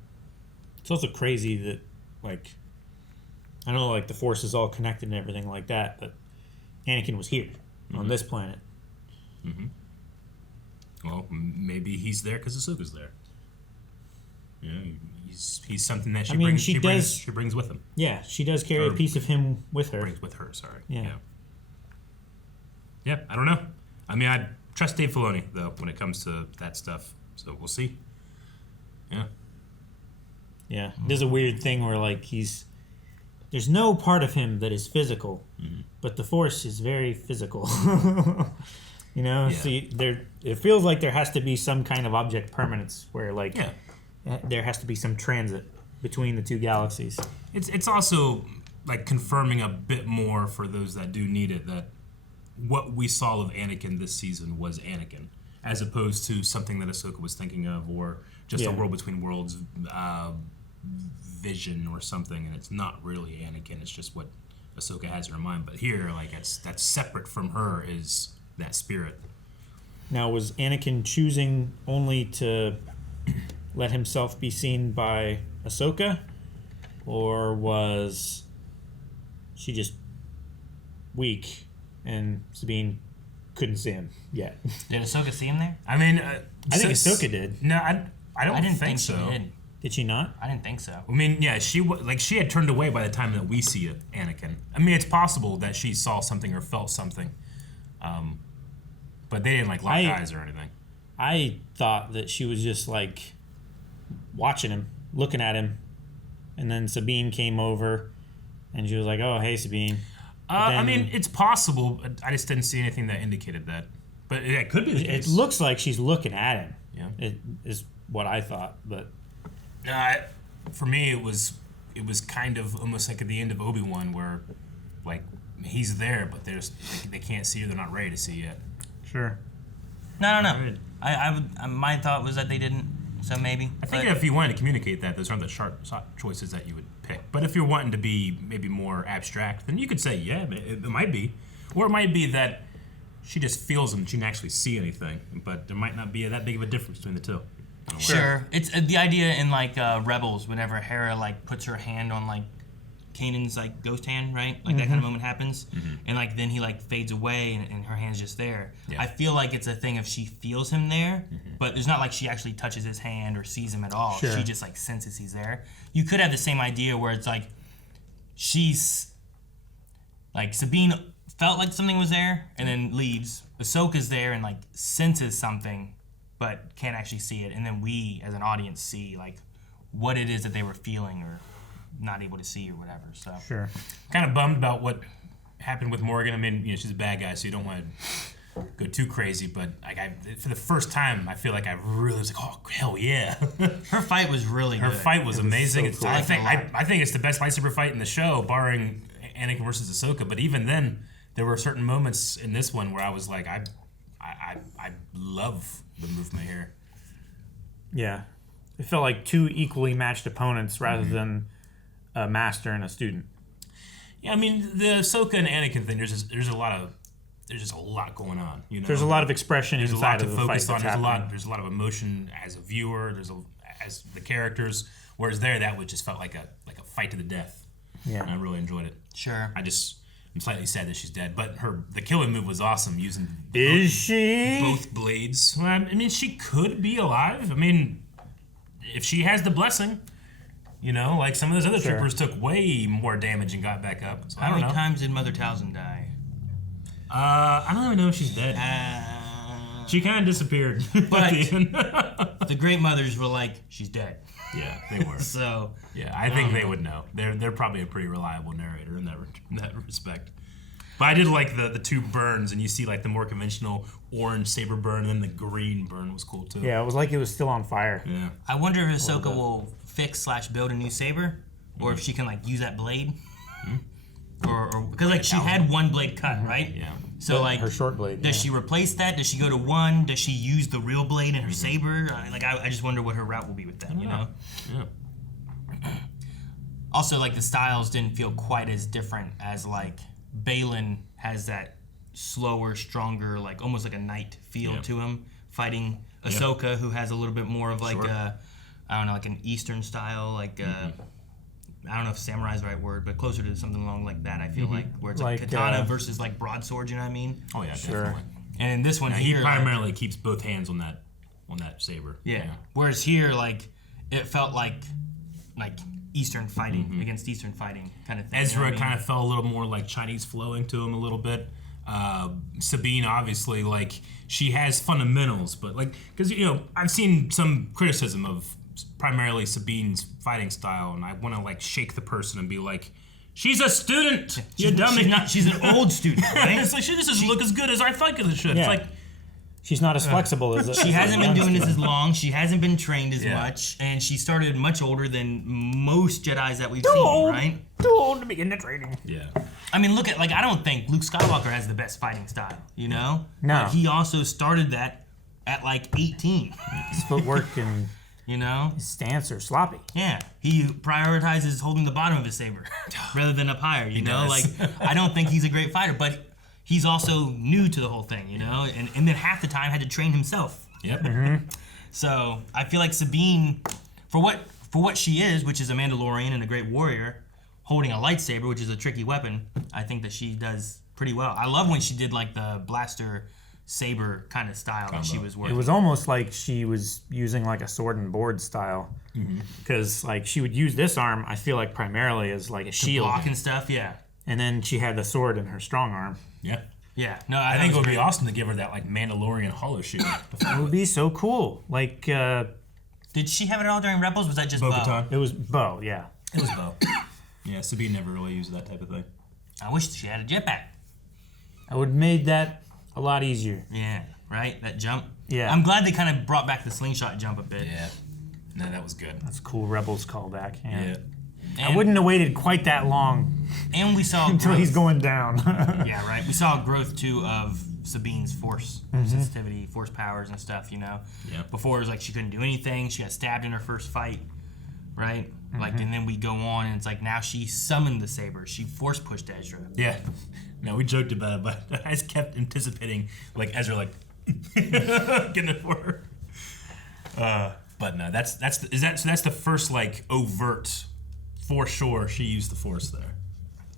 It's also crazy that, like, I know, like, the Force is all connected and everything like that, but Anakin was here on this planet. Mm-hmm. Well, maybe he's there because Ahsoka's there. Yeah, he's something that she brings with him. Yeah, she does carry a piece of him with her. Brings with her, sorry. Yeah. Yeah, I don't know. I mean, I trust Dave Filoni, though, when it comes to that stuff. So we'll see. Yeah. Yeah. There's a weird thing where, like, there's no part of him that is physical, but the Force is very physical. You know? Yeah. See, it feels like there has to be some kind of object permanence where, like, there has to be some transit between the two galaxies. It's also, like, confirming a bit more for those that do need it that what we saw of Anakin this season was Anakin, as opposed to something that Ahsoka was thinking of, or just a World Between Worlds vision or something, and it's not really Anakin. It's just what Ahsoka has in her mind. But here, like, that's separate from her is that spirit. Now, was Anakin choosing only to let himself be seen by Ahsoka, or was she just weak and Sabine couldn't see him yet? Did Ahsoka see him there? I mean, I think Ahsoka did. No, I didn't think so. She did. Did she not? I didn't think so. I mean, yeah, she had turned away by the time that we see Anakin. I mean, it's possible that she saw something or felt something, but they didn't like lock eyes or anything. I thought that she was just like watching him, looking at him, and then Sabine came over, and she was like, "Oh, hey, Sabine." I mean, it's possible. I just didn't see anything that indicated that, but it could be the case. It looks like she's looking at him. Yeah, it is what I thought, but for me, it was kind of almost like at the end of Obi-Wan, where like he's there, but they can't see or they're not ready to see yet. Sure. No. My thought was that they didn't. So maybe. I think if you wanted to communicate that, those aren't the sharp choices that you would pick. But if you're wanting to be maybe more abstract, then you could say, yeah, it might be. Or it might be that she just feels them. She didn't actually see anything. But there might not be that big of a difference between the two. Sure. It's the idea in like Rebels, whenever Hera like puts her hand on like Kanan's like ghost hand, right? Like that kind of moment happens, and like then he like fades away, and her hand's just there. Yeah. I feel like it's a thing if she feels him there, but it's not like she actually touches his hand or sees him at all. Sure. She just like senses he's there. You could have the same idea where it's like she's like Sabine felt like something was there and then leaves. Ahsoka's there and like senses something, but can't actually see it, and then we as an audience see like what it is that they were feeling or not able to see or whatever. So sure. Kind of bummed about what happened with Morgan. I mean, you know, she's a bad guy, so you don't want to go too crazy. But like, for the first time, I feel like I really was like, oh hell yeah! Her fight was really good. Her fight was amazing. So cool. I think it's the best lightsaber fight in the show, barring Anakin versus Ahsoka. But even then, there were certain moments in this one where I was like, I love the movement here. Yeah, it felt like two equally matched opponents rather than a master and a student. Yeah, I mean the Ahsoka and Anakin thing. There's just a lot going on. You know, there's a lot of expression there's inside a lot to of the focus fight on. that's There's a lot of emotion as a viewer. As the characters. Whereas that would just felt like a fight to the death. Yeah, and I really enjoyed it. Sure. I'm slightly sad that she's dead, but the killing move was awesome using both blades. Well, I mean, she could be alive. I mean, if she has the blessing. You know, like some of those other troopers took way more damage and got back up. So How many times did Mother Talzin die? I don't even know if she's dead. She kind of disappeared. But the Great Mothers were like, she's dead. Yeah, they were. So yeah, I think they would know. They're probably a pretty reliable narrator in that respect. But I did like the two burns, and you see like the more conventional orange saber burn, and then the green burn was cool too. Yeah, it was like it was still on fire. Yeah. I wonder if Ahsoka will fix / build a new saber, or if she can like use that blade, or because like she had one blade cut, right? Yeah. So like her short blade. Does she replace that? Does she go to one? Does she use the real blade in her saber? I just wonder what her route will be with that. You know. Yeah. Also, like the styles didn't feel quite as different as like Baylan has that slower, stronger, like almost like a knight feel to him, fighting Ahsoka, who has a little bit more of like I don't know, like an Eastern style, like I don't know if samurai is the right word, but closer to something along like that. I feel like where it's like katana versus like broadsword. You know what I mean? Oh yeah, definitely. And in this one he here, primarily keeps both hands on that saber. Yeah. Whereas here, like it felt like Eastern fighting against Eastern fighting kind of thing. Ezra you know kind of felt a little more like Chinese flowing to him a little bit. Sabine, obviously, like she has fundamentals, but like because I've seen some criticism of primarily Sabine's fighting style, and I want to like shake the person and be like, she's a student, you dummy. She's an old student, right? It's like she doesn't look as good as I thought it should. Yeah. It's like she's not as flexible as she hasn't been doing this as long. She hasn't been trained as Yeah. much, and she started much older than most Jedis that we've seen, right? Too old to begin the training. yeah. I mean, look at I don't think Luke Skywalker has the best fighting style, you know? No. But he also started that at like 18, His footwork and you know? his stance are sloppy. Yeah, he prioritizes holding the bottom of his saber rather than up higher, you know? does. Like, I don't think he's a great fighter, but he's also new to the whole thing, you know? And then half the time had to train himself. Yep. So I feel like Sabine, for what she is, which is a Mandalorian and a great warrior, holding a lightsaber, which is a tricky weapon, I think that she does pretty well. I love when she did like the blaster saber kind of style that she was working. It was almost like she was using like a sword and board style, because like she would use this arm, I feel like primarily as like a shield, block and stuff, yeah. and then she had the sword in her strong arm. Yeah. Yeah, no, I think it would be awesome to give her that like Mandalorian hollow shield. It would be so cool. Like Did she have it all during Rebels? Was that just Bo-Katan. it was Bo, yeah. It was Bo. Yeah, Sabine never really used that type of thing. I wish she had a jetpack. I would have made that a lot easier. Yeah, right? That jump. Yeah. I'm glad they kind of brought back the slingshot jump a bit. Yeah. No, that was good. That's a cool Rebels callback. Yeah. And, I wouldn't have waited quite that long And we saw until growth. he's going down. Yeah, right. We saw growth too of Sabine's force sensitivity, force powers and stuff, you know? Yeah. Before it was like she couldn't do anything. She got stabbed in her first fight, right? Like, and then we go on and it's like now she summoned the saber. She force pushed Ezra. Yeah. No, we joked about it, but I just kept anticipating like Ezra like getting it for her. But no, that's the first like overt, for sure she used the force there.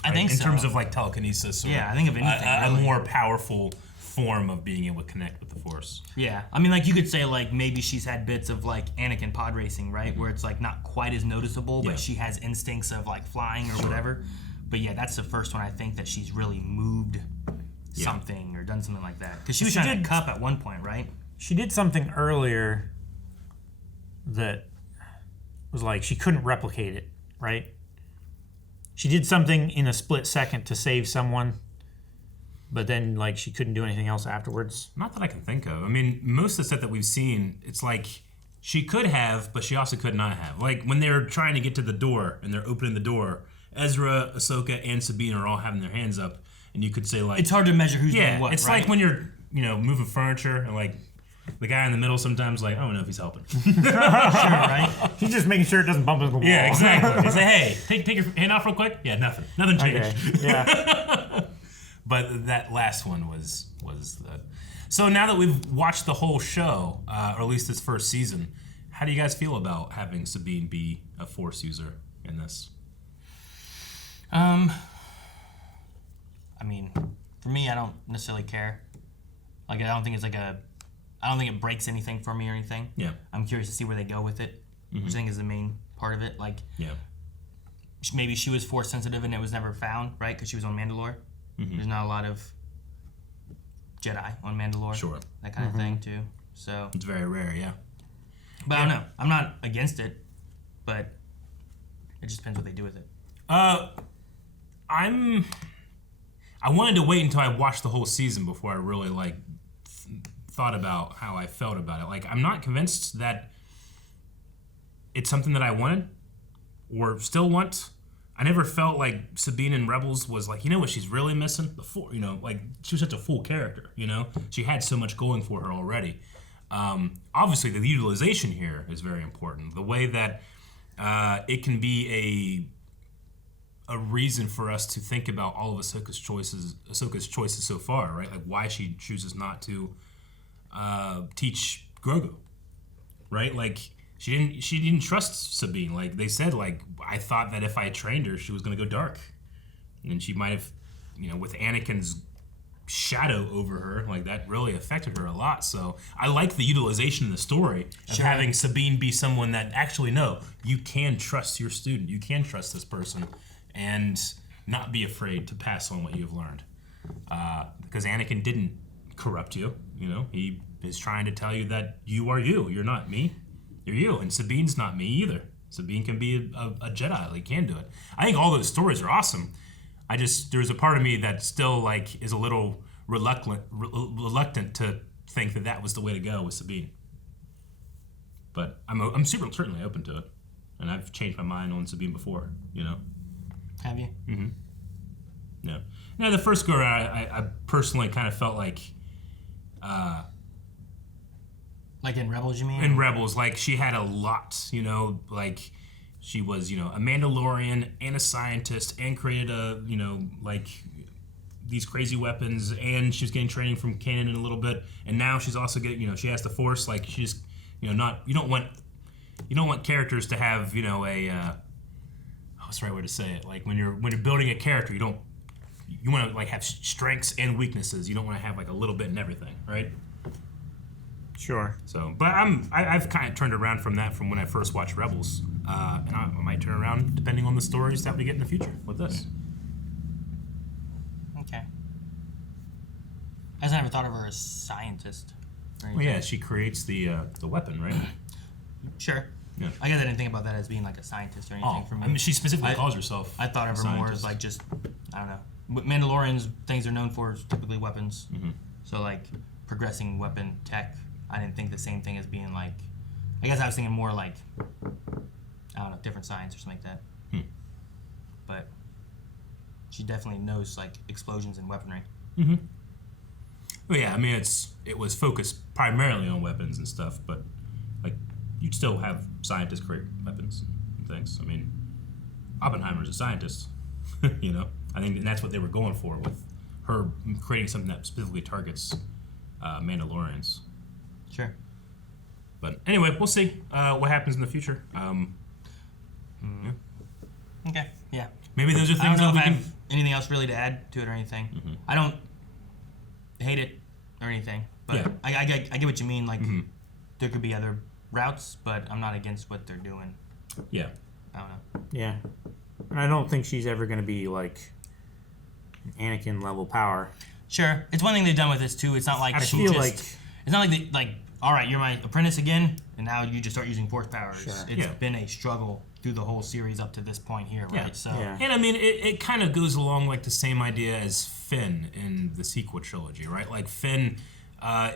I think in so. terms of like telekinesis or Yeah, I think of anything, a really. more powerful form of being able to connect with the force. Yeah, I mean, like you could say, like maybe she's had bits of like Anakin pod racing, right, where it's like not quite as noticeable, but Yeah. she has instincts of like flying or whatever. But yeah, that's the first one I think that she's really moved something or done something like that. Because she was trying to cup at one point, right? She did something earlier that was like she couldn't replicate it, right? She did something in a split second to save someone, but then like she couldn't do anything else afterwards. Not that I can think of. I mean, most of the stuff that we've seen, it's like she could have, but she also could not have. Like when they're trying to get to the door and they're opening the door, Ezra, Ahsoka, and Sabine are all having their hands up, and you could say like It's hard to measure who's doing what. it's right? like when you're moving furniture and like the guy in the middle sometimes like I don't know if he's helping. right? He's just making sure it doesn't bump into the wall. Yeah, exactly. They say, hey, take your hand off real quick. Yeah, nothing changed. Okay. Yeah. But that last one was the. So now that we've watched the whole show, or at least this first season, how do you guys feel about having Sabine be a Force user in this? I mean, for me, I don't necessarily care. Like, I don't think it breaks anything for me or anything. Yeah. I'm curious to see where they go with it, which I think is the main part of it. Like, Yeah. maybe she was force sensitive and it was never found, right? Because she was on Mandalore. There's not a lot of Jedi on Mandalore. Sure. That kind of thing, too. So, It's very rare, yeah. but I don't know. I'm not against it, but it just depends what they do with it. I'm I wanted to wait until I watched the whole season before I really like thought about how I felt about it. Like, I'm not convinced that it's something that I wanted or still want. I never felt like Sabine in Rebels was like, you know what she's really missing? Before, you know, like she was such a full character, you know? She had so much going for her already. Obviously, the utilization here is very important. The way that it can be a reason for us to think about all of Ahsoka's choices so far, right? Like why she chooses not to teach Grogu, right? Like she didn't trust Sabine. Like they said, like I thought that if I trained her, she was gonna go dark, and she might have, you know, with Anakin's shadow over her, like that really affected her a lot. So I like the utilization in the story of having Sabine be someone that actually, no, you can trust your student, you can trust this person, and not be afraid to pass on what you've learned. Because Anakin didn't corrupt you, you know, he is trying to tell you that you are you, you're not me, you're you, and Sabine's not me either. Sabine can be a Jedi, like can do it. I think all those stories are awesome. There's a part of me that still like is a little reluctant to think that was the way to go with Sabine. But I'm certainly open to it, and I've changed my mind on Sabine before. You know. Have you? Mm-hmm. No. Now the first go around, I personally kind of felt like. Like in Rebels, you mean? In Rebels, like she had a lot, you know, like. She was, you know, a Mandalorian and a scientist and created a, you know, like these crazy weapons, and she was getting training from Kanan in a little bit, and now she's also getting, you know, she has the Force. Like she's, you know, you don't want characters to have, you know, what's the right way to say it? Like when you're building a character, you want to like have strengths and weaknesses. You don't want to have like a little bit in everything, right? Sure. So, but I've kind of turned around from that from when I first watched Rebels, and I might turn around depending on the stories that we get in the future with this. Okay. I just never thought of her as scientist. Well, yeah, she creates the weapon, right? Sure. Yeah. I guess I didn't think about that as being like a scientist or anything. I mean, she specifically calls herself. I thought of her more as like just, I don't know. What Mandalorians, things they're known for is typically weapons. Mm-hmm. So like progressing weapon tech. I didn't think the same thing as being like, I guess I was thinking more like, I don't know, different science or something like that. But she definitely knows like explosions and weaponry. Mm-hmm. Well, yeah, I mean, it was focused primarily on weapons and stuff, but like you'd still have scientists create weapons and things. I mean, Oppenheimer's a scientist, you know. I think that's what they were going for with her creating something that specifically targets Mandalorians. Sure. But anyway, we'll see what happens in the future. Yeah. Okay, yeah. Maybe those are things I don't know that if I have anything else really to add to it or anything. Mm-hmm. I don't hate it or anything, but yeah. I get what you mean. Like, there could be other routes, but I'm not against what they're doing. Yeah. I don't know. Yeah. And I don't think she's ever going to be, like, Anakin level power. Sure. It's one thing they've done with this, too. It's not like it's not like all right, you're my apprentice again, and now you just start using Force powers. Sure. It's been a struggle through the whole series up to this point here, right? Yeah. So, and I mean, it kind of goes along like the same idea as Finn in the sequel trilogy, right? Like Finn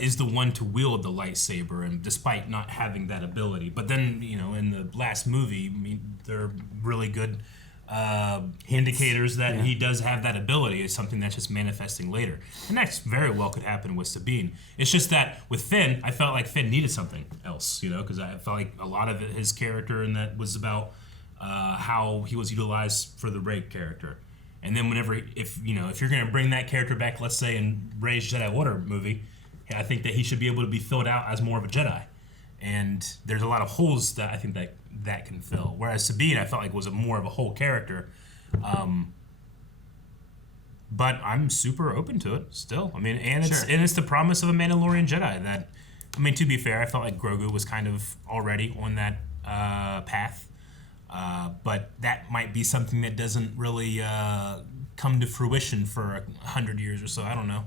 is the one to wield the lightsaber, and despite not having that ability, but then you know, in the last movie, I mean, they're really good indicators that he does have that ability. Is something that's just manifesting later, and that very well could happen with Sabine. It's just that with Finn, I felt like Finn needed something else, you know, because I felt like a lot of his character and that was about how he was utilized for the Rey character. And then if you're going to bring that character back, let's say in Rey's Jedi Order movie, I think that he should be able to be filled out as more of a Jedi. And there's a lot of holes that I think that can fill. Whereas Sabine, I felt like was more of a whole character. But I'm super open to it still. I mean, and it's the promise of a Mandalorian Jedi that, I mean, to be fair, I felt like Grogu was kind of already on that path. But that might be something that doesn't really come to fruition for 100 years or so. I don't know.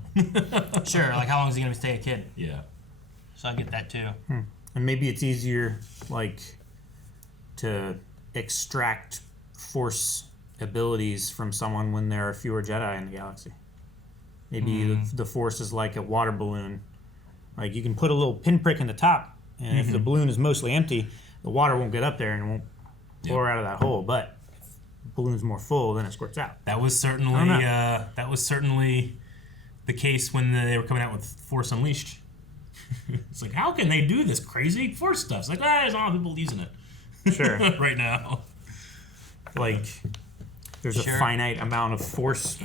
Sure, like how long is he going to stay a kid? Yeah. So I get that too. And maybe it's easier, like, to extract Force abilities from someone when there are fewer Jedi in the galaxy. Maybe the Force is like a water balloon. Like you can put a little pinprick in the top, and if the balloon is mostly empty, the water won't get up there and it won't pour out of that hole. But if the balloon's more full, then it squirts out. That was certainly the case when they were coming out with Force Unleashed. It's like, how can they do this crazy Force stuff? It's like, there's not a lot of people using it. Sure. Right now. Like, there's a finite amount of Force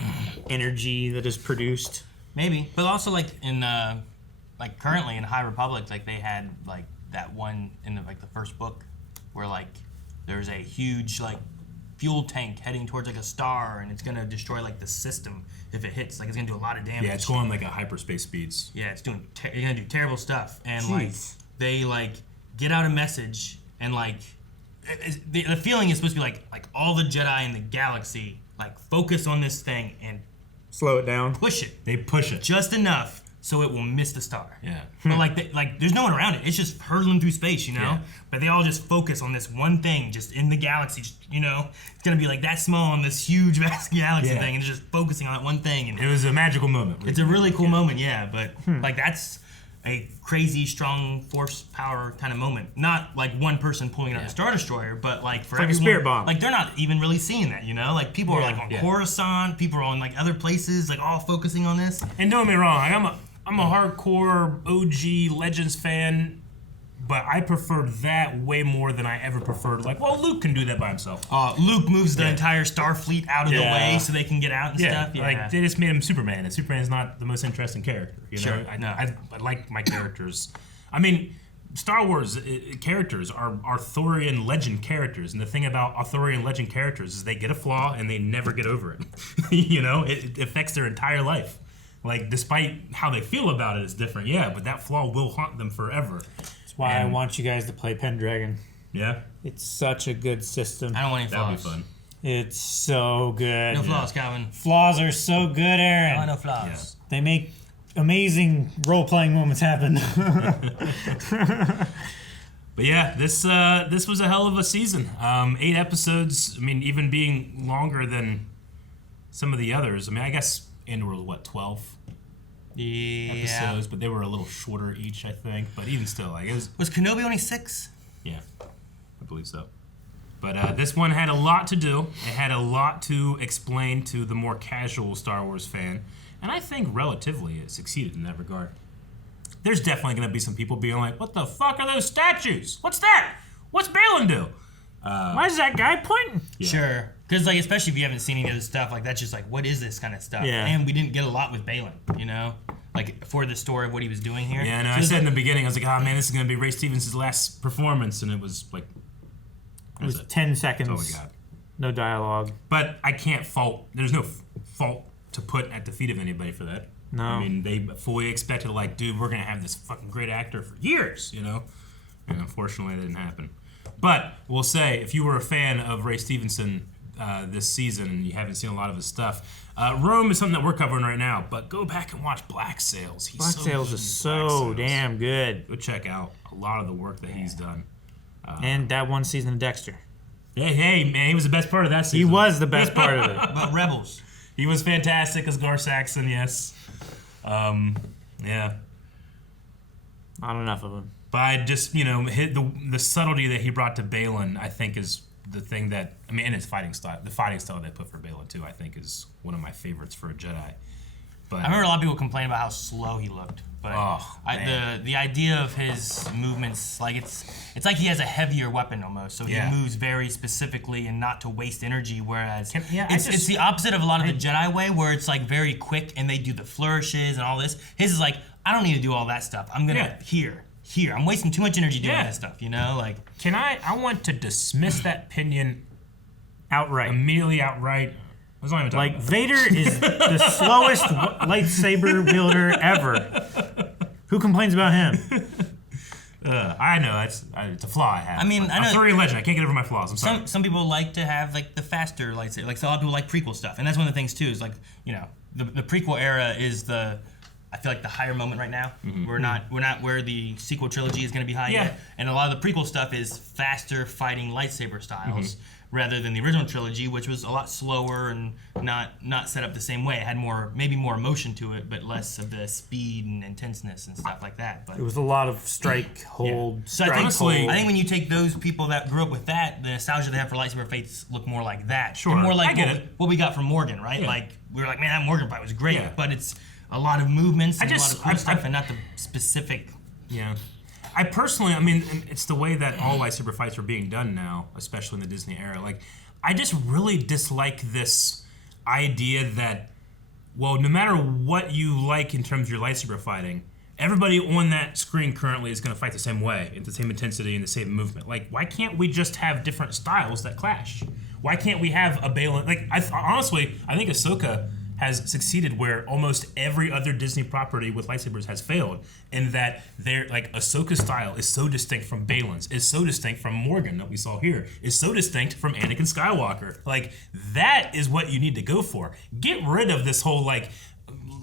energy that is produced. Maybe, but also like in like currently in High Republic, like they had like that one in the first book where like there's a huge like fuel tank heading towards like a star, and it's gonna destroy like the system if it hits. Like it's gonna do a lot of damage. Yeah, it's going like at hyperspace speeds. Yeah, it's doing. It's gonna do terrible stuff, and like they like get out a message, and like the feeling is supposed to be like all the Jedi in the galaxy like focus on this thing and slow it down, push it. They push it just enough so it will miss the star. Yeah. But like there's no one around it. It's just hurtling through space, you know? Yeah. But they all just focus on this one thing just in the galaxy, just, you know? It's going to be like that small on this huge vast galaxy thing, and it's just focusing on that one thing. And it was a magical moment. It's a really cool moment, yeah. But like that's a crazy, strong force power kind of moment. Not like one person pulling out a Star Destroyer, but like for like everyone, a spirit bomb. Like they're not even really seeing that, you know? Like people are like on Coruscant, people are on like other places, like all focusing on this. And don't get me wrong, I'm a hardcore OG Legends fan, but I preferred that way more than I ever preferred. Like, well, Luke can do that by himself. Luke moves the entire Starfleet out of the way so they can get out and stuff. Yeah, like they just made him Superman, and Superman's not the most interesting character. You know? Sure, I like my characters. I mean, Star Wars characters are Arthurian legend characters, and the thing about Arthurian legend characters is they get a flaw and they never get over it. You know, it affects their entire life. Like, despite how they feel about it is different, but that flaw will haunt them forever. That's why I want you guys to play Pendragon. Yeah? It's such a good system. I don't want any flaws. That'd be fun. It's so good. No flaws, Calvin. Flaws are so good, Aaron. I want no flaws. They make amazing role-playing moments happen. But yeah, this was a hell of a season. 8 episodes, I mean, even being longer than some of the others. I mean, I guess Andor was, what, 12 episodes? But they were a little shorter each, I think. But even still, like, it was Kenobi only 6? Yeah, I believe so. But this one had a lot to do. It had a lot to explain to the more casual Star Wars fan. And I think relatively it succeeded in that regard. There's definitely going to be some people being like, what the fuck are those statues? What's that? What's Baylan do? Why is that guy pointing? Yeah. Sure. Because, like, especially if you haven't seen any of this stuff, like, that's just like, what is this kind of stuff? Yeah. And we didn't get a lot with Baylan, you know? Like, for the story of what he was doing here. Yeah, no, so I said in the beginning, I was like, oh, man, this is going to be Ray Stevens' last performance. And it was like... It was 10 seconds. That's all we got. No dialogue. But I can't fault... There's no fault to put at the feet of anybody for that. No. I mean, they fully expected, like, dude, we're going to have this fucking great actor for years, you know? And unfortunately, it didn't happen. But we'll say, if you were a fan of Ray Stevenson this season and you haven't seen a lot of his stuff, Rome is something that we're covering right now, but go back and watch Black Sails. Black Sails is so damn good. Go check out a lot of the work that he's done. And that one season of Dexter. Hey, man, he was the best part of that season. He was the best part of it. But Rebels. He was fantastic as Gar Saxon, yes. Yeah. Not enough of him. But I just, you know, the subtlety that he brought to Baylan, I think, is the thing that, I mean, and his fighting style. The fighting style they put for Baylan, too, I think, is one of my favorites for a Jedi. But I remember a lot of people complain about how slow he looked. But the idea of his movements, like it's like he has a heavier weapon almost, so he moves very specifically and not to waste energy. Whereas it's the opposite of a lot of the Jedi way, where it's like very quick and they do the flourishes and all this. His is like, I don't need to do all that stuff. I'm gonna here. I'm wasting too much energy doing this stuff. You know, like I want to dismiss that opinion outright. Immediately outright. Like Vader is the slowest lightsaber wielder ever. Who complains about him? I know it's a flaw I have. I mean, I know I'm Arthurian legend. I can't get over my flaws. I'm sorry. Some people like to have like the faster lightsaber. Like so a lot of people like prequel stuff, and that's one of the things too. Is like, you know, the prequel era is the I feel like the higher moment right now. We're not where the sequel trilogy is going to be high yet, and a lot of the prequel stuff is faster fighting lightsaber styles rather than the original trilogy, which was a lot slower and not set up the same way. It had maybe more emotion to it, but less of the speed and intenseness and stuff like that. But It was a lot of strike, hold, so strike, honestly, hold. I think when you take those people that grew up with that, the nostalgia they have for lightsaber fights look more like that. Sure, And more like I get it. what we got from Morgan, right? Yeah. Like we were like, man, that Morgan fight was great, Yeah. but it's a lot of movements and a lot just- of cool I- stuff, and not the specific. Yeah. I personally, I mean, it's the way that all lightsaber fights are being done now, especially in the Disney era. Like, I just really dislike this idea that, well, no matter what you like in terms of your lightsaber fighting, everybody on that screen currently is going to fight the same way, at the same intensity and the same movement. Like, why can't we just have different styles that clash? Why can't we have a Baylan? Like, honestly, I think Ahsoka has succeeded where almost every other Disney property with lightsabers has failed, in that they're like Ahsoka's style is so distinct from Baylan's, is so distinct from Morgan that we saw here, is so distinct from Anakin Skywalker. Like, that is what you need to go for. Get rid of this whole like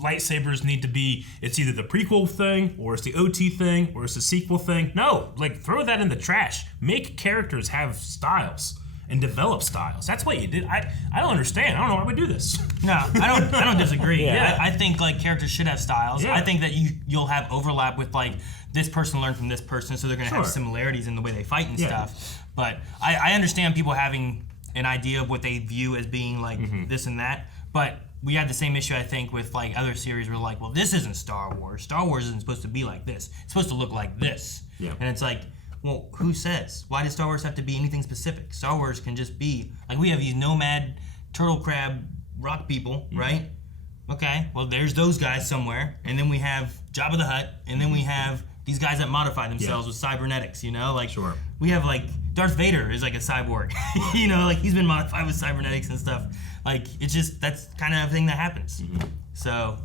lightsabers need to be, it's either the prequel thing or it's the OT thing or it's the sequel thing. No, like throw that in the trash. Make characters have styles and develop styles. That's what you did. I don't understand. I don't know why we do this. No, I don't disagree. Yeah. I think like characters should have styles. Yeah. I think that you'll have overlap with like this person learned from this person, so they're gonna have Sure. similarities in the way they fight and Yeah. stuff. But I understand people having an idea of what they view as being like this and that. But we had the same issue, I think, with like other series where like, well, this isn't Star Wars. Star Wars isn't supposed to be like this. It's supposed to look like this. Yeah. And it's like, well, who says? Why does Star Wars have to be anything specific? Star Wars can just be like, we have these nomad turtle crab rock people, right? Okay, well, there's those guys somewhere, and then we have Jabba the Hutt, and then we have these guys that modify themselves with cybernetics, you know? Like, Sure. we have like Darth Vader is like a cyborg, you know, like he's been modified with cybernetics and stuff. Like, it's just, that's kind of a thing that happens. So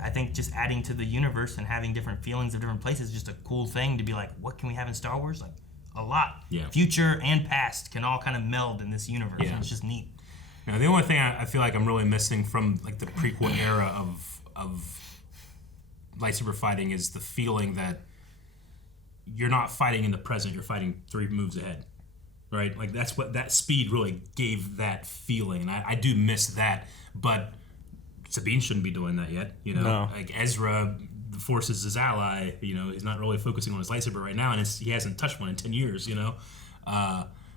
I think just adding to the universe and having different feelings of different places is just a cool thing to be like, what can we have in Star Wars? Like, a lot. Yeah. Future and past can all kind of meld in this universe. Yeah. And it's just neat. Now, the only thing I feel like I'm really missing from like the prequel era of lightsaber fighting is the feeling that you're not fighting in the present, you're fighting 3 moves ahead, right? Like that's what that speed really gave that feeling, and I do miss that. But Sabine shouldn't be doing that yet, you know. No. Like Ezra, the Force is his ally. You know, he's not really focusing on his lightsaber right now, and he hasn't touched one in 10 years. You know.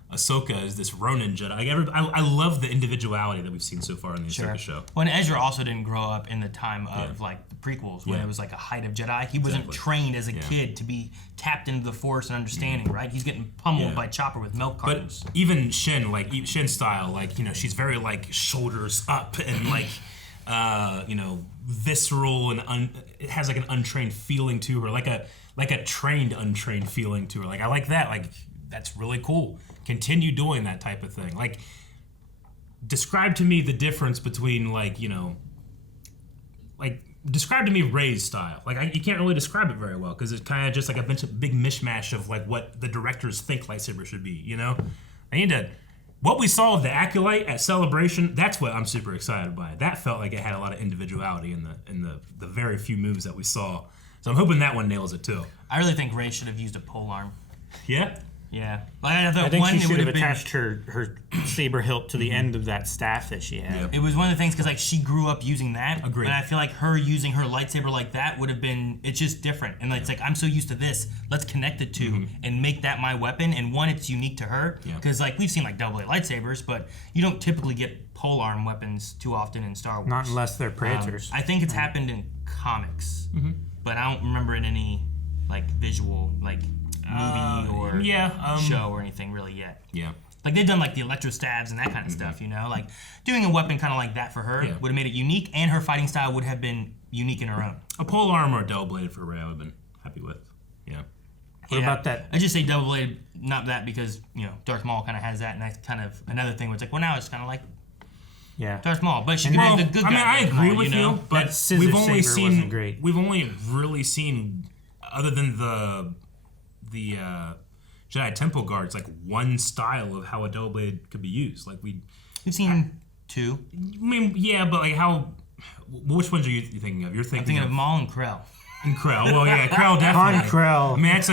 Ahsoka is this Ronin Jedi. Like I love the individuality that we've seen so far in the Ahsoka show. Well, and Ezra also didn't grow up in the time of like the prequels when Yeah. it was like a height of Jedi. He wasn't trained as a kid to be tapped into the Force and understanding, right? He's getting pummeled by Chopper with milk cartons. But even Shin, like Shin's style, like, you know, she's very like shoulders up and like you know, visceral and it has like an untrained feeling to her, like a trained untrained feeling to her. Like I like that. Like that's really cool. Continue doing that type of thing. Like, describe to me the difference between like, you know, like describe to me Rey's style. Like you can't really describe it very well because it's kind of just like a bunch of big mishmash of like what the directors think lightsaber should be. You know, I need to. What we saw of the Acolyte at Celebration, that's what I'm super excited by. That felt like it had a lot of individuality in the very few moves that we saw. So I'm hoping that one nails it too. I really think Rey should have used a pole arm. Yeah? Yeah. Like, I thought I think one, she it should would have have been. attached her saber hilt to the end of that staff that she had. It was one of the things because like she grew up using that. Agreed. And I feel like her using her lightsaber like that would have been, it's just different. And it's like, I'm so used to this, let's connect the two and make that my weapon. And one, it's unique to her. Yeah. Because like we've seen like double-A lightsabers, but you don't typically get pole arm weapons too often in Star Wars. Not unless they're Praetors. I think it's happened in comics, but I don't remember in any like visual like movie or show or anything really yet. Yeah. Like they've done like the electro stabs and that kind of stuff, you know? Like doing a weapon kind of like that for her would have made it unique, and her fighting style would have been unique in her own. A pole arm or a double bladed for Rey I would have been happy with. Yeah. What about that? I just say double bladed, not that because, you know, Darth Maul kind of has that, and that's kind of another thing where it's like, well, now it's kind of like Yeah. Darth Maul, but she can have the good guy. I mean, I Darth agree Maul, with you, know? you, but That scissor we've only saber seen wasn't great. we've only really seen, other than the Jedi Temple Guards, like one style of how a double blade could be used. Like we've seen two. I mean, yeah, but like how which ones are you thinking of? You're I'm thinking of Maul and Krell. And Krell. Well, yeah, Krell definitely. Krell. I mean, that's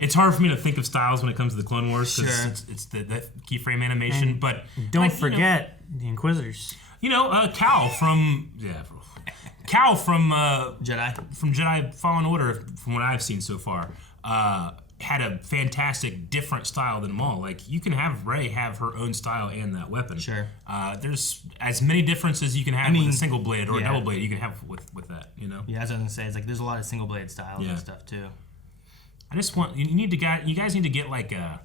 it's hard for me to think of styles when it comes to the Clone Wars because it's the keyframe animation. And but don't forget the Inquisitors. Cal from Jedi Fallen Order, from what I've seen so far, had a fantastic different style than Maul. Like, you can have Rey have her own style and that weapon. Sure. There's as many differences you can have with a single blade or a double blade you can have with that, Yeah, as I was gonna say, it's like there's a lot of single blade styles and stuff too. I just want you guys need to get like a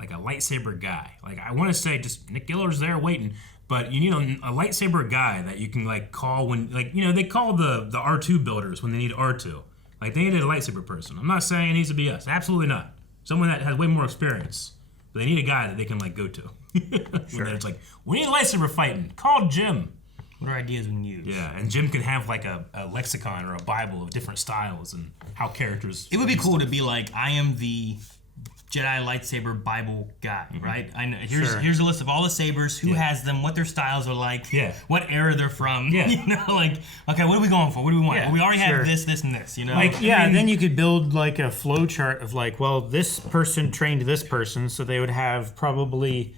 lightsaber guy. Like, I want to say just Nick Giller's there waiting, but you need a lightsaber guy that you can like call when they call the R2 builders when they need R2. Like, they needed a lightsaber person. I'm not saying it needs to be us. Absolutely not. Someone that has way more experience. But they need a guy that they can like go to. Sure. It's like, we need a lightsaber fighting. Call Jim. What are ideas we can use? Yeah, and Jim can have like a lexicon or a Bible of different styles and how characters. It would be cool to be like, I am the Jedi lightsaber Bible guy, right? I know. Here's a list of all the sabers, who has them, what their styles are like, what era they're from. Yeah. Like, okay, what are we going for? What do we want? Yeah, we already have this, and this. Like, then you could build like a flow chart of like, well, this person trained this person, so they would have probably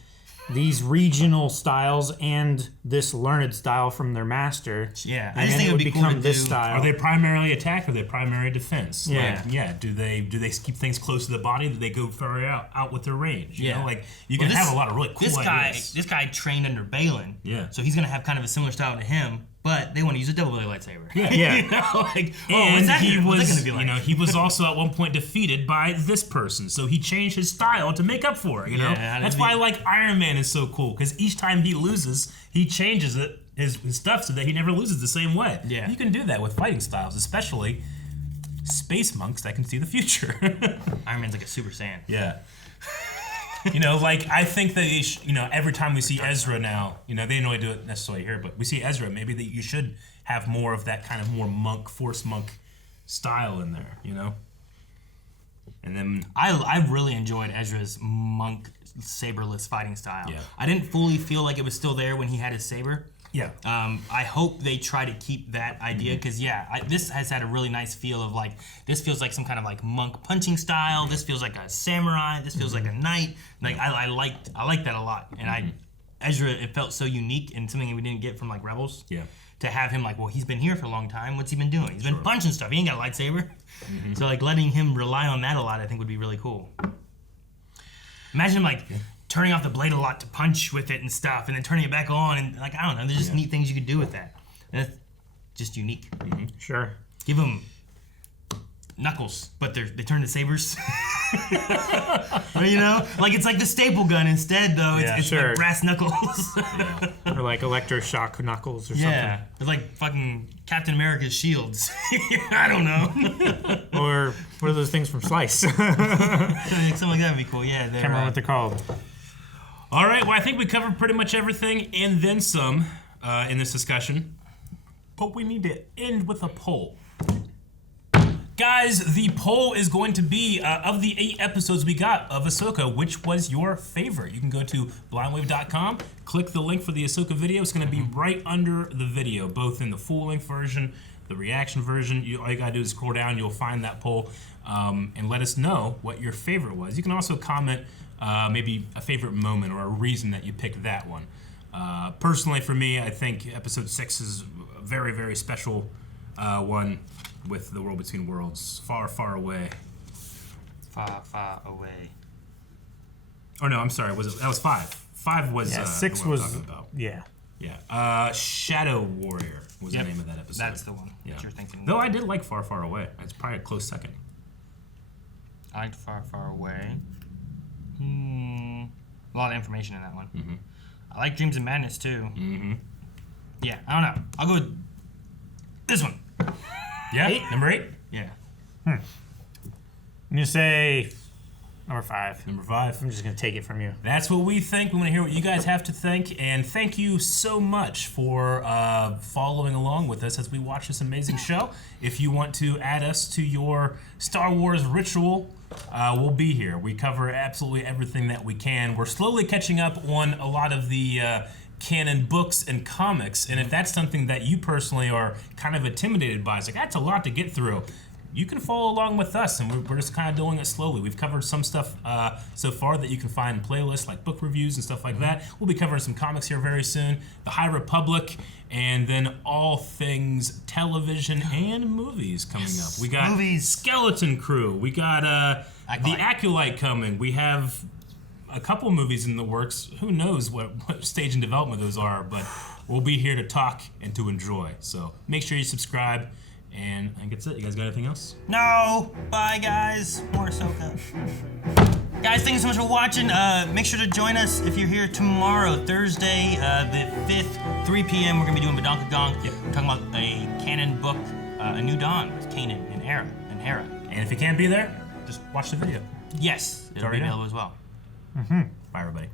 these regional styles and this learned style from their master. Yeah, I just think it would become cool this style. Are they primarily attack or are they primary defense? Yeah. Like, yeah. Do they keep things close to the body? Do they go far out with their range? You know, like, you can have a lot of really cool ideas. This guy trained under Baylan. Yeah. So he's gonna have kind of a similar style to him, but they want to use a double-bladed lightsaber. Yeah. What's that gonna be like? He was also at one point defeated by this person, so he changed his style to make up for it. That's why like Iron Man is so cool, because each time he loses, he changes it his stuff so that he never loses the same way. Yeah. You can do that with fighting styles, especially space monks that can see the future. Iron Man's like a Super Saiyan. Yeah. Like, I think that every time we see Ezra now, they didn't really do it necessarily here, but we see Ezra, maybe that you should have more of that kind of more force monk style in there, And then I really enjoyed Ezra's monk saberless fighting style. Yeah. I didn't fully feel like it was still there when he had his saber. Yeah. I hope they try to keep that idea, because this has had a really nice feel of like, this feels like some kind of like monk punching style. This feels like a samurai. This feels like a knight. Like, I like that a lot. And Ezra, it felt so unique and something we didn't get from like Rebels. Yeah. To have him like, well, he's been here for a long time. What's he been doing? He's been punching stuff. He ain't got a lightsaber. So like letting him rely on that a lot, I think would be really cool. Imagine like turning off the blade a lot to punch with it and stuff, and then turning it back on, and like, I don't know, there's just neat things you could do with that. And that's just unique. Sure. Give them knuckles, but they turn to sabers. Like it's like the staple gun instead, though. It's like brass knuckles. Or like electroshock knuckles or something. Yeah, it's like fucking Captain America's shields. I don't know. Or what are those things from Slice? Something like that would be cool. Yeah, Can't remember what they're called. All right, well, I think we covered pretty much everything and then some in this discussion. But we need to end with a poll. Guys, the poll is going to be, of the 8 episodes we got of Ahsoka, which was your favorite? You can go to blindwave.com, click the link for the Ahsoka video. It's going to be right under the video, both in the full-length version, the reaction version. All you got to do is scroll down. You'll find that poll, and let us know what your favorite was. You can also comment maybe a favorite moment or a reason that you picked that one. Personally, for me, I think episode 6 is a very, very special one. With the world between worlds, far, far away. Far, far away. Oh no, I'm sorry. That was 5. 5 was 6 the one was I'm talking about. Yeah. Shadow Warrior was the name of that episode. That's the one that you're thinking. Though I did like Far, Far Away. It's probably a close second. I liked Far, Far Away. A lot of information in that one. I like Dreams of Madness too. Yeah, I don't know. I'll go with this one. Yeah, 8? Number 8? Yeah. I'm gonna say number 5. Number 5. I'm just gonna take it from you. That's what we think. We want to hear what you guys have to think, and thank you so much for following along with us as we watch this amazing show. If you want to add us to your Star Wars ritual, we'll be here. We cover absolutely everything that we can. We're slowly catching up on a lot of the canon books and comics, and if that's something that you personally are kind of intimidated by, it's like, that's a lot to get through. You can follow along with us, and we're just kind of doing it slowly. We've covered some stuff so far that you can find in playlists, like book reviews and stuff like that. We'll be covering some comics here very soon, the High Republic, and then all things television and movies coming up. We got Skeleton Crew. We got The Acolyte coming. We have a couple movies in the works. Who knows what stage in development those are, but we'll be here to talk and to enjoy. So make sure you subscribe. And I think that's it. You guys got anything else? No! Bye, guys. More Ahsoka. Guys, thank you so much for watching. Make sure to join us if you're here tomorrow, Thursday, the 5th, 3 p.m. We're going to be doing Badonka Gonk. Yep. We're talking about a canon book, A New Dawn with Kanan and Hera. And if you can't be there, just watch the video. Yes, it'll be available as well. Bye, everybody.